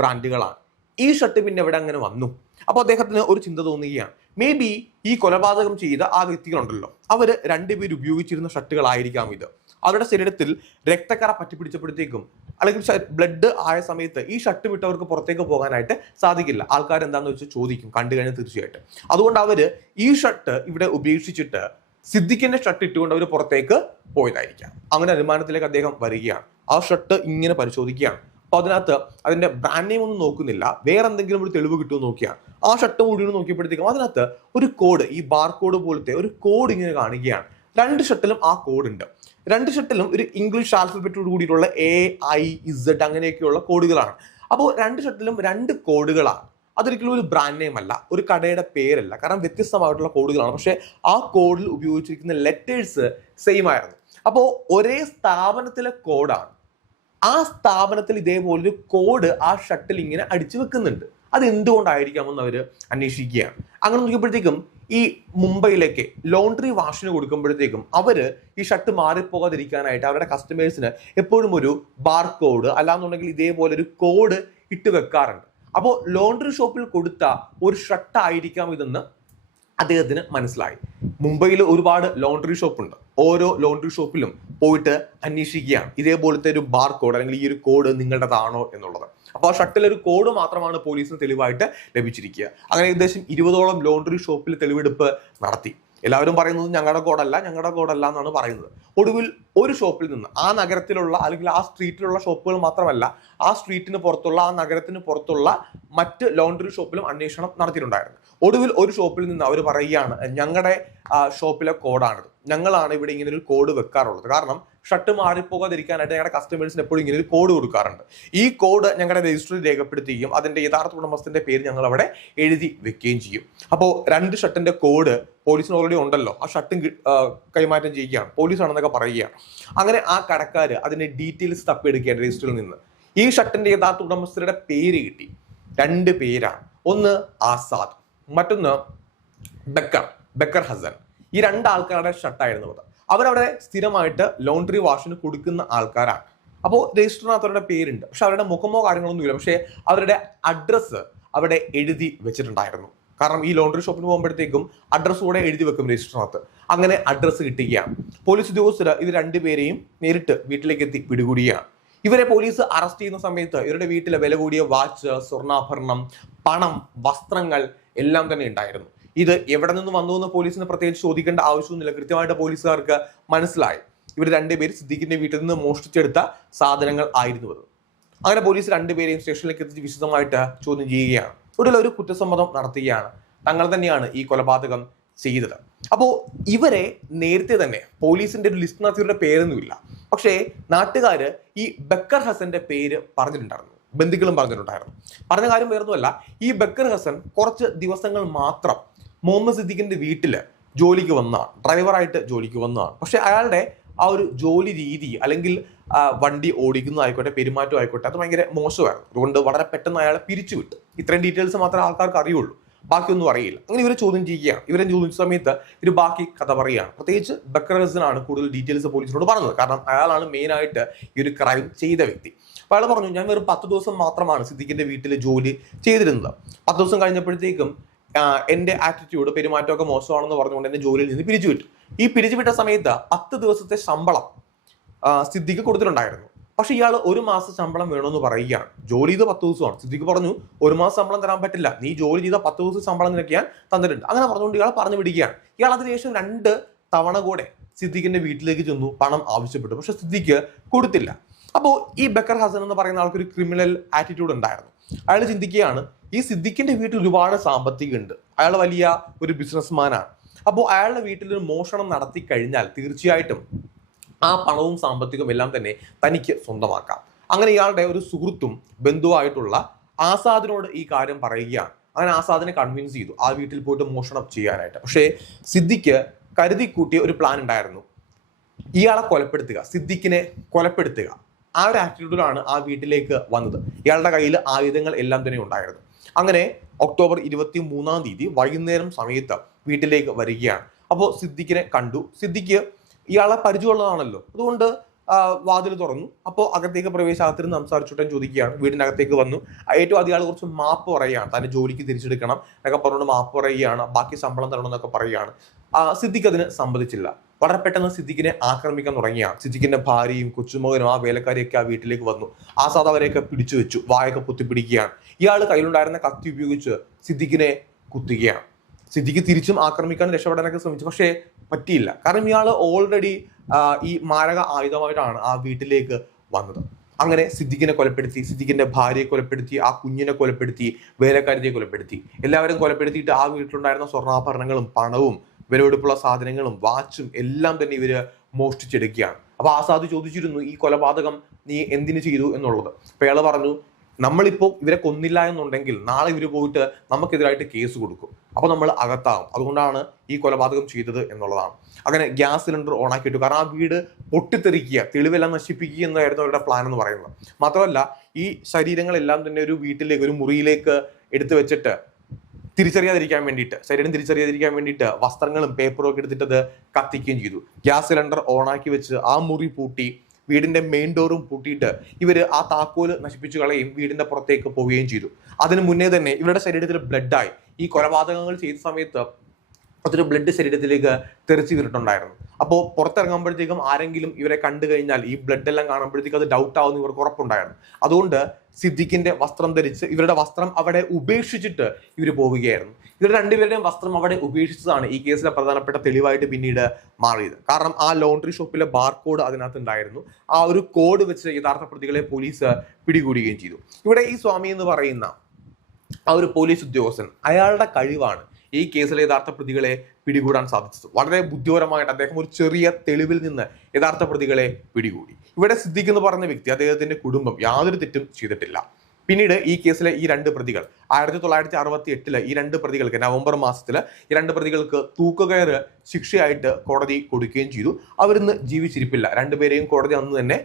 ബ്രാൻഡുകളാണ്. ഈ ഷർട്ട് പിന്നെ എവിടെ അങ്ങനെ വന്നു? അപ്പൊ അദ്ദേഹത്തിന് ഒരു ചിന്ത തോന്നുകയാണ്. മേ ബി ഈ കൊലപാതകം ചെയ്ത ആ വ്യക്തികളുണ്ടല്ലോ, അവര് 2 പേര് ഉപയോഗിച്ചിരുന്ന ഷർട്ടുകളായിരിക്കാം ഇത്. അവരുടെ ശരീരത്തിൽ രക്തക്കറ പറ്റിപ്പിടിച്ചപ്പോഴത്തേക്കും അല്ലെങ്കിൽ ബ്ലഡ് ആയ സമയത്ത് ഈ ഷർട്ട് വിട്ടവർക്ക് പുറത്തേക്ക് പോകാനായിട്ട് സാധിക്കില്ല. ആൾക്കാർ എന്താണെന്ന് വെച്ച് ചോദിക്കും കണ്ടു കഴിഞ്ഞാൽ തീർച്ചയായിട്ടും. അതുകൊണ്ട് അവര് ഈ ഷർട്ട് ഇവിടെ ഉപേക്ഷിച്ചിട്ട് സിദ്ദിഖിന്റെ ഷർട്ട് ഇട്ടുകൊണ്ട് അവർ പുറത്തേക്ക് പോയതായിരിക്കാം. അങ്ങനെ അനുമാനത്തിലേക്ക് അദ്ദേഹം വരികയാണ്. ആ ഷർട്ട് ഇങ്ങനെ പരിശോധിക്കുകയാണ്. അപ്പൊ അതിനകത്ത് അതിന്റെ ബ്രാൻഡ് നെയിം ഒന്നും നോക്കുന്നില്ല, വേറെ എന്തെങ്കിലും ഒരു തെളിവ് കിട്ടുമെന്ന് നോക്കിയാണ്. ആ ഷർട്ട് മുഴുവൻ നോക്കിയപ്പോഴത്തേക്കും അതിനകത്ത് ഒരു കോഡ്, ഈ ബാർ കോഡ് പോലത്തെ ഒരു കോഡ് ഇങ്ങനെ കാണുകയാണ്. 2 ഷർട്ടിലും ആ കോഡ് ഉണ്ട്. 2 ഷർട്ടിലും ഒരു ഇംഗ്ലീഷ് ആൽഫബറ്റോട് കൂടിയിട്ടുള്ള AIZ അങ്ങനെയൊക്കെയുള്ള കോഡുകളാണ്. അപ്പോൾ 2 ഷർട്ടിലും 2 കോഡുകളാണ്. അതൊരിക്കലും ഒരു ബ്രാൻഡ് നെയിം അല്ല, ഒരു കടയുടെ പേരല്ല. കാരണം വ്യത്യസ്തമായിട്ടുള്ള കോഡുകളാണ്. പക്ഷെ ആ കോഡിൽ ഉപയോഗിച്ചിരിക്കുന്ന ലെറ്റേഴ്സ് സെയിം ആയിരുന്നു. അപ്പോൾ ഒരേ സ്ഥാപനത്തിലെ കോഡാണ്. ആ സ്ഥാപനത്തിൽ ഇതേപോലൊരു കോഡ് ആ ഷർട്ടിൽ ഇങ്ങനെ അടിച്ചു വെക്കുന്നുണ്ട്. അത് എന്തുകൊണ്ടായിരിക്കാമെന്ന് അവർ അന്വേഷിക്കുകയാണ്. അങ്ങനെ നോക്കിയപ്പോഴത്തേക്കും ഈ മുംബൈയിലേക്ക് ലോണ്ടറി വാഷിന് കൊടുക്കുമ്പോഴത്തേക്കും അവര് ഈ ഷർട്ട് മാറിപ്പോകാതിരിക്കാനായിട്ട് അവരുടെ കസ്റ്റമേഴ്സിന് എപ്പോഴും ഒരു ബാർ കോഡ് അല്ലാന്നുണ്ടെങ്കിൽ ഇതേപോലെ ഒരു കോഡ് ഇട്ട് വെക്കാറുണ്ട്. അപ്പോൾ ലോണ്ടറി ഷോപ്പിൽ കൊടുത്ത ഒരു ഷർട്ട് ആയിരിക്കാം ഇതെന്ന് അദ്ദേഹത്തിന് മനസ്സിലായി. മുംബൈയിൽ ഒരുപാട് ലോണ്ടറി ഷോപ്പ് ഉണ്ട്. ഓരോ ലോണ്ടറി ഷോപ്പിലും പോയിട്ട് അന്വേഷിക്കുകയാണ് ഇതേപോലത്തെ ഒരു ബാർ കോഡ് അല്ലെങ്കിൽ ഈ ഒരു കോഡ് നിങ്ങളുടേതാണോ എന്നുള്ളത്. അപ്പോൾ ആ ഷർട്ടിൽ ഒരു കോഡ് മാത്രമാണ് പോലീസിന് തെളിവായിട്ട് ലഭിച്ചിരിക്കുക. അങ്ങനെ ഏകദേശം 20ഓളം ലോണ്ടറി ഷോപ്പിൽ തെളിവെടുപ്പ് നടത്തി. എല്ലാവരും പറയുന്നത് ഞങ്ങളുടെ കോഡല്ല എന്നാണ് പറയുന്നത്. ഒടുവിൽ ഒരു ഷോപ്പിൽ നിന്ന് ആ നഗരത്തിലുള്ള അല്ലെങ്കിൽ ആ സ്ട്രീറ്റിലുള്ള ഷോപ്പുകൾ മാത്രമല്ല, ആ സ്ട്രീറ്റിന് പുറത്തുള്ള ആ നഗരത്തിന് പുറത്തുള്ള മറ്റ് ലോണ്ടറി ഷോപ്പിലും അന്വേഷണം നടത്തിയിട്ടുണ്ടായിരുന്നു. ഒടുവിൽ ഒരു ഷോപ്പിൽ നിന്ന് അവർ പറയുകയാണ് ഞങ്ങളുടെ ഷോപ്പിലെ കോഡാണിത്, ഞങ്ങളാണ് ഇവിടെ ഇങ്ങനെ ഒരു കോഡ് വെക്കാറുള്ളത്. കാരണം ഷർട്ട് മാറിപ്പോകാതിരിക്കാനായിട്ട് ഞങ്ങളുടെ കസ്റ്റമേഴ്സിന് എപ്പോഴും ഇങ്ങനെ ഒരു കോഡ് കൊടുക്കാറുണ്ട്. ഈ കോഡ് ഞങ്ങളുടെ രജിസ്റ്ററിൽ രേഖപ്പെടുത്തുകയും അതിന്റെ യഥാർത്ഥ ഉടമസ്ഥന്റെ പേര് ഞങ്ങൾ അവിടെ എഴുതി വെക്കുകയും ചെയ്യും. അപ്പോൾ 2 ഷർട്ടിന്റെ കോഡ് പോലീസിന് ഓൾറെഡി ഉണ്ടല്ലോ, ആ ഷർട്ടും കൈമാറ്റം ചെയ്യുകയാണ്, പോലീസാണെന്നൊക്കെ പറയുകയാണ്. അങ്ങനെ ആ കടക്കാര് അതിന്റെ ഡീറ്റെയിൽസ് തപ്പിയെടുക്കുകയാണ് രജിസ്റ്ററിൽ നിന്ന്. ഈ ഷർട്ടിന്റെ യഥാർത്ഥ ഉടമസ്ഥരുടെ പേര് കിട്ടി. 2 പേരാണ്. ഒന്ന് ആസാദ്, മറ്റൊന്ന് ബക്കർ ഹസൻ. ഈ 2 ആൾക്കാരുടെ ഷർട്ടായിരുന്നു അത്. അവരവിടെ സ്ഥിരമായിട്ട് ലോണ്ടറി വാഷിന് കൊടുക്കുന്ന ആൾക്കാരാണ്. അപ്പോൾ രജിസ്റ്ററിനകത്ത് അവരുടെ പേരുണ്ട്, പക്ഷെ അവരുടെ മുഖമോ കാര്യങ്ങളൊന്നുമില്ല. പക്ഷേ അവരുടെ അഡ്രസ്സ് അവിടെ എഴുതി വെച്ചിട്ടുണ്ടായിരുന്നു. കാരണം ഈ ലോണ്ടറി ഷോപ്പിന് പോകുമ്പോഴത്തേക്കും അഡ്രസ്സ് കൂടെ എഴുതി വെക്കും രജിസ്റ്ററിനകത്ത്. അങ്ങനെ അഡ്രസ്സ് കിട്ടുകയാണ്. പോലീസ് ഉദ്യോഗസ്ഥർ ഇത് 2 പേരെയും നേരിട്ട് വീട്ടിലേക്ക് എത്തി പിടികൂടുകയാണ്. ഇവരെ പോലീസ് അറസ്റ്റ് ചെയ്യുന്ന സമയത്ത് ഇവരുടെ വീട്ടിലെ വില കൂടിയ വാച്ച്, സ്വർണ്ണാഭരണം, പണം, വസ്ത്രങ്ങൾ എല്ലാം തന്നെ ഉണ്ടായിരുന്നു. ഇത് എവിടെ നിന്ന് വന്നു എന്ന് പോലീസിന് പ്രത്യേകിച്ച് ചോദിക്കേണ്ട ആവശ്യമൊന്നുമില്ല. കൃത്യമായിട്ട് പോലീസുകാർക്ക് മനസ്സിലായി ഇവർ 2 പേര് സിദ്ദിഖിന്റെ വീട്ടിൽ നിന്ന് മോഷ്ടിച്ചെടുത്ത സാധനങ്ങൾ ആയിരുന്നു അത്. അങ്ങനെ പോലീസ് രണ്ടുപേരെയും സ്റ്റേഷനിലേക്ക് എത്തിച്ച് വിശദമായിട്ട് ചോദ്യം ചെയ്യുകയാണ്. ഒടുവിൽ ഒരു കുറ്റസമ്മതം നടത്തുകയാണ്. തങ്ങൾ തന്നെയാണ് ഈ കൊലപാതകം ചെയ്തത്. അപ്പോൾ ഇവരെ നേരത്തെ തന്നെ പോലീസിന്റെ ഒരു ലിസ്റ്റ് നടത്തിയവരുടെ പേരൊന്നുമില്ല. പക്ഷേ നാട്ടുകാര് ഈ ബക്കർ ഹസന്റെ പേര് പറഞ്ഞിട്ടുണ്ടായിരുന്നു, ബന്ധുക്കളും പറഞ്ഞിട്ടുണ്ടായിരുന്നു. പറഞ്ഞ കാര്യം വേറൊന്നുമല്ല, ഈ ബക്കർ ഹസൻ കുറച്ച് ദിവസങ്ങൾ മാത്രം മുഹമ്മദ് സിദ്ദീഖിന്റെ വീട്ടില് ജോലിക്ക് വന്നതാണ്, ഡ്രൈവറായിട്ട് ജോലിക്ക് വന്നതാണ്. പക്ഷെ അയാളുടെ ആ ഒരു ജോലി രീതി അല്ലെങ്കിൽ വണ്ടി ഓടിക്കുന്നതായിക്കോട്ടെ, പെരുമാറ്റം ആയിക്കോട്ടെ, അത് ഭയങ്കര മോശമായിരുന്നു. അതുകൊണ്ട് വളരെ പെട്ടെന്ന് അയാളെ പിരിച്ചുവിട്ടു. ഇത്രയും ഡീറ്റെയിൽസ് മാത്രമേ ആൾക്കാർക്ക് അറിയുള്ളൂ, ബാക്കിയൊന്നും അറിയില്ല. അങ്ങനെ ഇവരെ ചോദ്യം ചെയ്യുകയാണ്. ഇവരെ ചോദിച്ച സമയത്ത് ഇവർ ബാക്കി കഥ പറയുകയാണ്. പ്രത്യേകിച്ച് ബക്കർ ഹസനാണ് കൂടുതൽ ഡീറ്റെയിൽസ് പോലീസിനോട് പറഞ്ഞത്. കാരണം അയാളാണ് മെയിനായിട്ട് ഈ ഒരു ക്രൈം ചെയ്ത വ്യക്തി. അപ്പോൾ അയാൾ പറഞ്ഞു, ഞാൻ വെറും 10 ദിവസം മാത്രമാണ് സിദ്ദീഖിന്റെ വീട്ടിൽ ജോലി ചെയ്തിരുന്നത്. 10 ദിവസം കഴിഞ്ഞപ്പോഴത്തേക്കും എന്റെ ആറ്റിറ്റ്യൂഡ്, പെരുമാറ്റമൊക്കെ മോശമാണെന്ന് പറഞ്ഞുകൊണ്ട് എന്നെ ജോലിയിൽ നിന്ന് പിരിച്ചുവിട്ടു. ഈ പിരിച്ചുവിട്ട സമയത്ത് 10 ദിവസത്തെ ശമ്പളം സിദ്ദീഖ് കൊടുത്തിട്ടുണ്ടായിരുന്നു. പക്ഷെ ഇയാൾ 1 മാസം ശമ്പളം വേണമെന്ന് പറയുകയാണ്. ജോലി ചെയ്ത് 10 ദിവസമാണ്. സിദ്ദീഖ് പറഞ്ഞു, 1 മാസം ശമ്പളം തരാൻ പറ്റില്ല, നീ ജോലി ചെയ്ത 10 ദിവസം ശമ്പളം നിനക്ക് ഞാൻ തന്നിട്ടുണ്ട്. അങ്ങനെ പറഞ്ഞുകൊണ്ട് ഇയാൾ പറഞ്ഞു വിടുകയാണ്. ഇയാൾ അതിനുശേഷം 2 തവണ കൂടെ സിദ്ദീഖിന്റെ വീട്ടിലേക്ക് ചെന്നു, പണം ആവശ്യപ്പെട്ടു. പക്ഷെ സിദ്ദീഖ് കൊടുത്തില്ല. അപ്പോൾ ഈ ബക്കർ ഹസൻ എന്ന് പറയുന്ന ആൾക്കൊരു ക്രിമിനൽ ആറ്റിറ്റ്യൂഡ് ഉണ്ടായിരുന്നു. അയാൾ ചിന്തിക്കുകയാണ്, ഈ സിദ്ദീഖിന്റെ വീട്ടിൽ ഒരുപാട് സാമ്പത്തികം ഉണ്ട്, അയാൾ വലിയ ഒരു ബിസിനസ്മാനാണ്. അപ്പോൾ അയാളുടെ വീട്ടിൽ ഒരു മോഷണം നടത്തി കഴിഞ്ഞാൽ തീർച്ചയായിട്ടും ആ പണവും സാമ്പത്തികവും എല്ലാം തന്നെ തനിക്ക് സ്വന്തമാക്കാം. അങ്ങനെ ഇയാളുടെ ഒരു സുഹൃത്തും ബന്ധുവായിട്ടുള്ള ആസാദിനോട് ഈ കാര്യം പറയുകയാണ്. അങ്ങനെ ആസാദിനെ കൺവിൻസ് ചെയ്തു ആ വീട്ടിൽ പോയിട്ട് മോഷണം ചെയ്യാനായിട്ട്. പക്ഷേ സിദ്ദീഖ് കരുതി കൂട്ടിയ ഒരു പ്ലാൻ ഉണ്ടായിരുന്നു, ഇയാളെ കൊലപ്പെടുത്തുക, സിദ്ദീഖിനെ കൊലപ്പെടുത്തുക. ആ ഒരു ആറ്റിറ്റ്യൂഡിലാണ് ആ വീട്ടിലേക്ക് വന്നത്. ഇയാളുടെ കയ്യിൽ ആയുധങ്ങൾ എല്ലാം തന്നെ ഉണ്ടായിരുന്നു. അങ്ങനെ ഒക്ടോബർ 23-ാം തീയതി വൈകുന്നേരം സമയത്ത് വീട്ടിലേക്ക് വരികയാണ്. അപ്പോൾ സിദ്ദീഖിനെ കണ്ടു. സിദ്ദീഖ് ഇയാളെ പരിചയമുള്ളതാണല്ലോ, അതുകൊണ്ട് വാതിൽ തുറന്നു. അപ്പോൾ അകത്തേക്ക് പ്രവേശനത്തിന് സംസാരിച്ചുട്ടൻ ചോദിക്കുകയാണ്. വീടിൻ്റെ അകത്തേക്ക് വന്നു. ഏറ്റവും ആദ്യം ആൾ കുറച്ച് മാപ്പ് പറയുകയാണ്, തന്റെ ജോലിക്ക് തിരിച്ചെടുക്കണം എന്നൊക്കെ പറഞ്ഞുകൊണ്ട് മാപ്പ് പറയുകയാണ്, ബാക്കി ശമ്പളം തരണം എന്നൊക്കെ പറയുകയാണ്. സിദ്ദീഖ് അതിന് സമ്മതിച്ചില്ല. വളരെ പെട്ടെന്ന് സിദ്ദീഖിനെ ആക്രമിക്കാൻ തുടങ്ങിയാണ്. സിദ്ദീഖിന്റെ ഭാര്യയും കൊച്ചുമകനും ആ വേലക്കാരിയൊക്കെ ആ വീട്ടിലേക്ക് വന്നു. ആസാദ് അവരെയൊക്കെ പിടിച്ചു വെച്ചു, വായൊക്കെ പൊത്തിപ്പിടിക്കുകയാണ്. ഇയാൾ കയ്യിലുണ്ടായിരുന്ന കത്തി ഉപയോഗിച്ച് സിദ്ദീഖിനെ കുത്തുകയാണ്. സിദ്ദീഖ് തിരിച്ചും ആക്രമിക്കാൻ, രക്ഷപ്പെടാനൊക്കെ ശ്രമിച്ചു. പക്ഷേ പറ്റിയില്ല. കാരണം ഇയാൾ ഓൾറെഡി ഈ മാരക ആയുധമായിട്ടാണ് ആ വീട്ടിലേക്ക് വന്നത്. അങ്ങനെ സിദ്ദീഖിനെ കൊലപ്പെടുത്തി, സിദ്ദീഖിന്റെ ഭാര്യയെ കൊലപ്പെടുത്തി, ആ കുഞ്ഞിനെ കൊലപ്പെടുത്തി, വേലക്കാരിയെ കൊലപ്പെടുത്തി. എല്ലാവരും കൊലപ്പെടുത്തിയിട്ട് ആ വീട്ടിലുണ്ടായിരുന്ന സ്വർണ്ണാഭരണങ്ങളും പണവും വിലപിടിപ്പുള്ള സാധനങ്ങളും വാച്ചും എല്ലാം തന്നെ ഇവര് മോഷ്ടിച്ചെടുക്കുകയാണ്. അപ്പൊ ആസാദ് ചോദിച്ചിരുന്നു, ഈ കൊലപാതകം നീ എന്തിനു ചെയ്തു എന്നുള്ളത്. അപ്പൊ അയാൾ പറഞ്ഞു, നമ്മളിപ്പോൾ ഇവരെ കൊന്നില്ല എന്നുണ്ടെങ്കിൽ നാളെ ഇവര് പോയിട്ട് നമുക്കെതിരായിട്ട് കേസ് കൊടുക്കും, അപ്പൊ നമ്മൾ അകത്താകും. അതുകൊണ്ടാണ് ഈ കൊലപാതകം ചെയ്തത് എന്നുള്ളതാണ്. അങ്ങനെ ഗ്യാസ് സിലിണ്ടർ ഓണാക്കിയിട്ടു. കാരണം ആ വീട് പൊട്ടിത്തെറിക്കുക, തെളിവെല്ലാം നശിപ്പിക്കുക എന്നായിരുന്നു അവരുടെ പ്ലാൻ എന്ന് പറയുന്നത്. മാത്രമല്ല ഈ ശരീരങ്ങളെല്ലാം തന്നെ ഒരു വീട്ടിലേക്ക്, ഒരു മുറിയിലേക്ക് എടുത്തു വെച്ചിട്ട് തിരിച്ചറിയാതിരിക്കാൻ വേണ്ടിയിട്ട്, ശരീരം തിരിച്ചറിയാതിരിക്കാൻ വേണ്ടിയിട്ട് വസ്ത്രങ്ങളും പേപ്പറും ഒക്കെ എടുത്തിട്ട് കത്തിക്കുകയും ചെയ്തു. ഗ്യാസ് സിലിണ്ടർ ഓണാക്കി വെച്ച് ആ മുറി പൂട്ടി, വീടിന്റെ മെയിൻ ഡോറും പൂട്ടിയിട്ട് ഇവര് ആ താക്കോല് നശിപ്പിച്ചു കളയും, വീടിന്റെ പുറത്തേക്ക് പോവുകയും ചെയ്തു. അതിനു മുന്നേ തന്നെ ഇവരുടെ ശരീരത്തിൽ ബ്ലഡായി. ഈ കൊലപാതകങ്ങൾ ചെയ്ത സമയത്ത് ഒത്തിരി ബ്ലഡ് ശരീരത്തിലേക്ക് തെറിച്ച് വീണിട്ടുണ്ടായിരുന്നു. അപ്പോൾ പുറത്തിറങ്ങുമ്പോഴത്തേക്കും ആരെങ്കിലും ഇവരെ കണ്ടു കഴിഞ്ഞാൽ ഈ ബ്ലഡ് എല്ലാം കാണുമ്പോഴത്തേക്കും അത് ഡൗട്ട് ആവുന്ന ഇവർക്ക് ഉറപ്പുണ്ടായിരുന്നു. അതുകൊണ്ട് സിദ്ദീഖിന്റെ വസ്ത്രം ധരിച്ച്, ഇവരുടെ വസ്ത്രം അവിടെ ഉപേക്ഷിച്ചിട്ട് ഇവർ പോവുകയായിരുന്നു. ഇവരുടെ രണ്ടുപേരുടെയും വസ്ത്രം അവിടെ ഉപേക്ഷിച്ചതാണ് ഈ കേസിലെ പ്രധാനപ്പെട്ട തെളിവായിട്ട് പിന്നീട് മാറിയത്. കാരണം ആ ലോണ്ടറി ഷോപ്പിലെ ബാർകോഡ് അതിനകത്ത് ഉണ്ടായിരുന്നു. ആ ഒരു കോഡ് വെച്ച് യഥാർത്ഥ പ്രതികളെ പോലീസ് പിടികൂടുകയും ചെയ്തു. ഇവിടെ ഈ സ്വാമി എന്ന് പറയുന്ന ആ ഒരു പോലീസ് ഉദ്യോഗസ്ഥൻ, അയാളുടെ കഴിവാണ് ഈ കേസിലെ യഥാർത്ഥ പ്രതികളെ പിടികൂടാൻ സാധിച്ചത്. വളരെ ബുദ്ധിപരമായിട്ട് അദ്ദേഹം ഒരു ചെറിയ തെളിവിൽ നിന്ന് യഥാർത്ഥ പ്രതികളെ പിടികൂടി. ഇവിടെ സിദ്ദീഖ് എന്ന് പറഞ്ഞ വ്യക്തി, അദ്ദേഹത്തിന്റെ കുടുംബം യാതൊരു തെറ്റും ചെയ്തിട്ടില്ല. പിന്നീട് ഈ കേസിലെ ഈ 2 പ്രതികൾ 1968 ഈ 2 പ്രതികൾക്ക് നവംബർ മാസത്തിൽ ഈ 2 പ്രതികൾക്ക് തൂക്കുകയറ് ശിക്ഷയായിട്ട് കോടതി കൊടുക്കുകയും ചെയ്തു. അവരിന്ന് ജീവിച്ചിരിപ്പില്ല. 2 പേരെയും കോടതി അന്ന് തന്നെ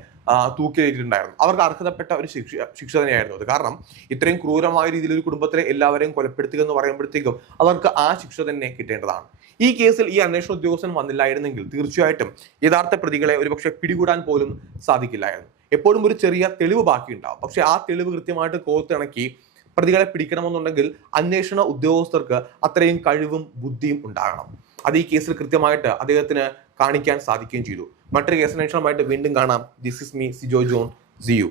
തൂക്കിലേറ്റിട്ടുണ്ടായിരുന്നു. അവർക്ക് അർഹതപ്പെട്ട ഒരു ശിക്ഷ തന്നെയായിരുന്നു അത്. കാരണം ഇത്രയും ക്രൂരമായ രീതിയിൽ ഒരു കുടുംബത്തിലെ എല്ലാവരെയും കൊലപ്പെടുത്തുക എന്ന് പറയുമ്പോഴത്തേക്കും അവർക്ക് ആ ശിക്ഷ തന്നെ കിട്ടേണ്ടതാണ്. ഈ കേസിൽ ഈ അന്വേഷണ ഉദ്യോഗസ്ഥൻ വന്നില്ലായിരുന്നെങ്കിൽ തീർച്ചയായിട്ടും യഥാർത്ഥ പ്രതികളെ ഒരുപക്ഷെ പിടികൂടാൻ പോലും സാധിക്കില്ലായിരുന്നു. എപ്പോഴും ഒരു ചെറിയ തെളിവ് ബാക്കിയുണ്ടാവും. പക്ഷെ ആ തെളിവ് കൃത്യമായിട്ട് കോർത്തിണക്കി പ്രതികളെ പിടിക്കണമെന്നുണ്ടെങ്കിൽ അന്വേഷണ ഉദ്യോഗസ്ഥർക്ക് അത്രയും കഴിവും ബുദ്ധിയും ഉണ്ടാകണം. അത് ഈ കേസിൽ കൃത്യമായിട്ട് അദ്ദേഹത്തിന് കാണിക്കാൻ സാധിക്കുകയും ചെയ്തു. മറ്റൊരു കേസ് അന്വേഷണമായിട്ട് വീണ്ടും കാണാം. This is me, Sijo John, see you.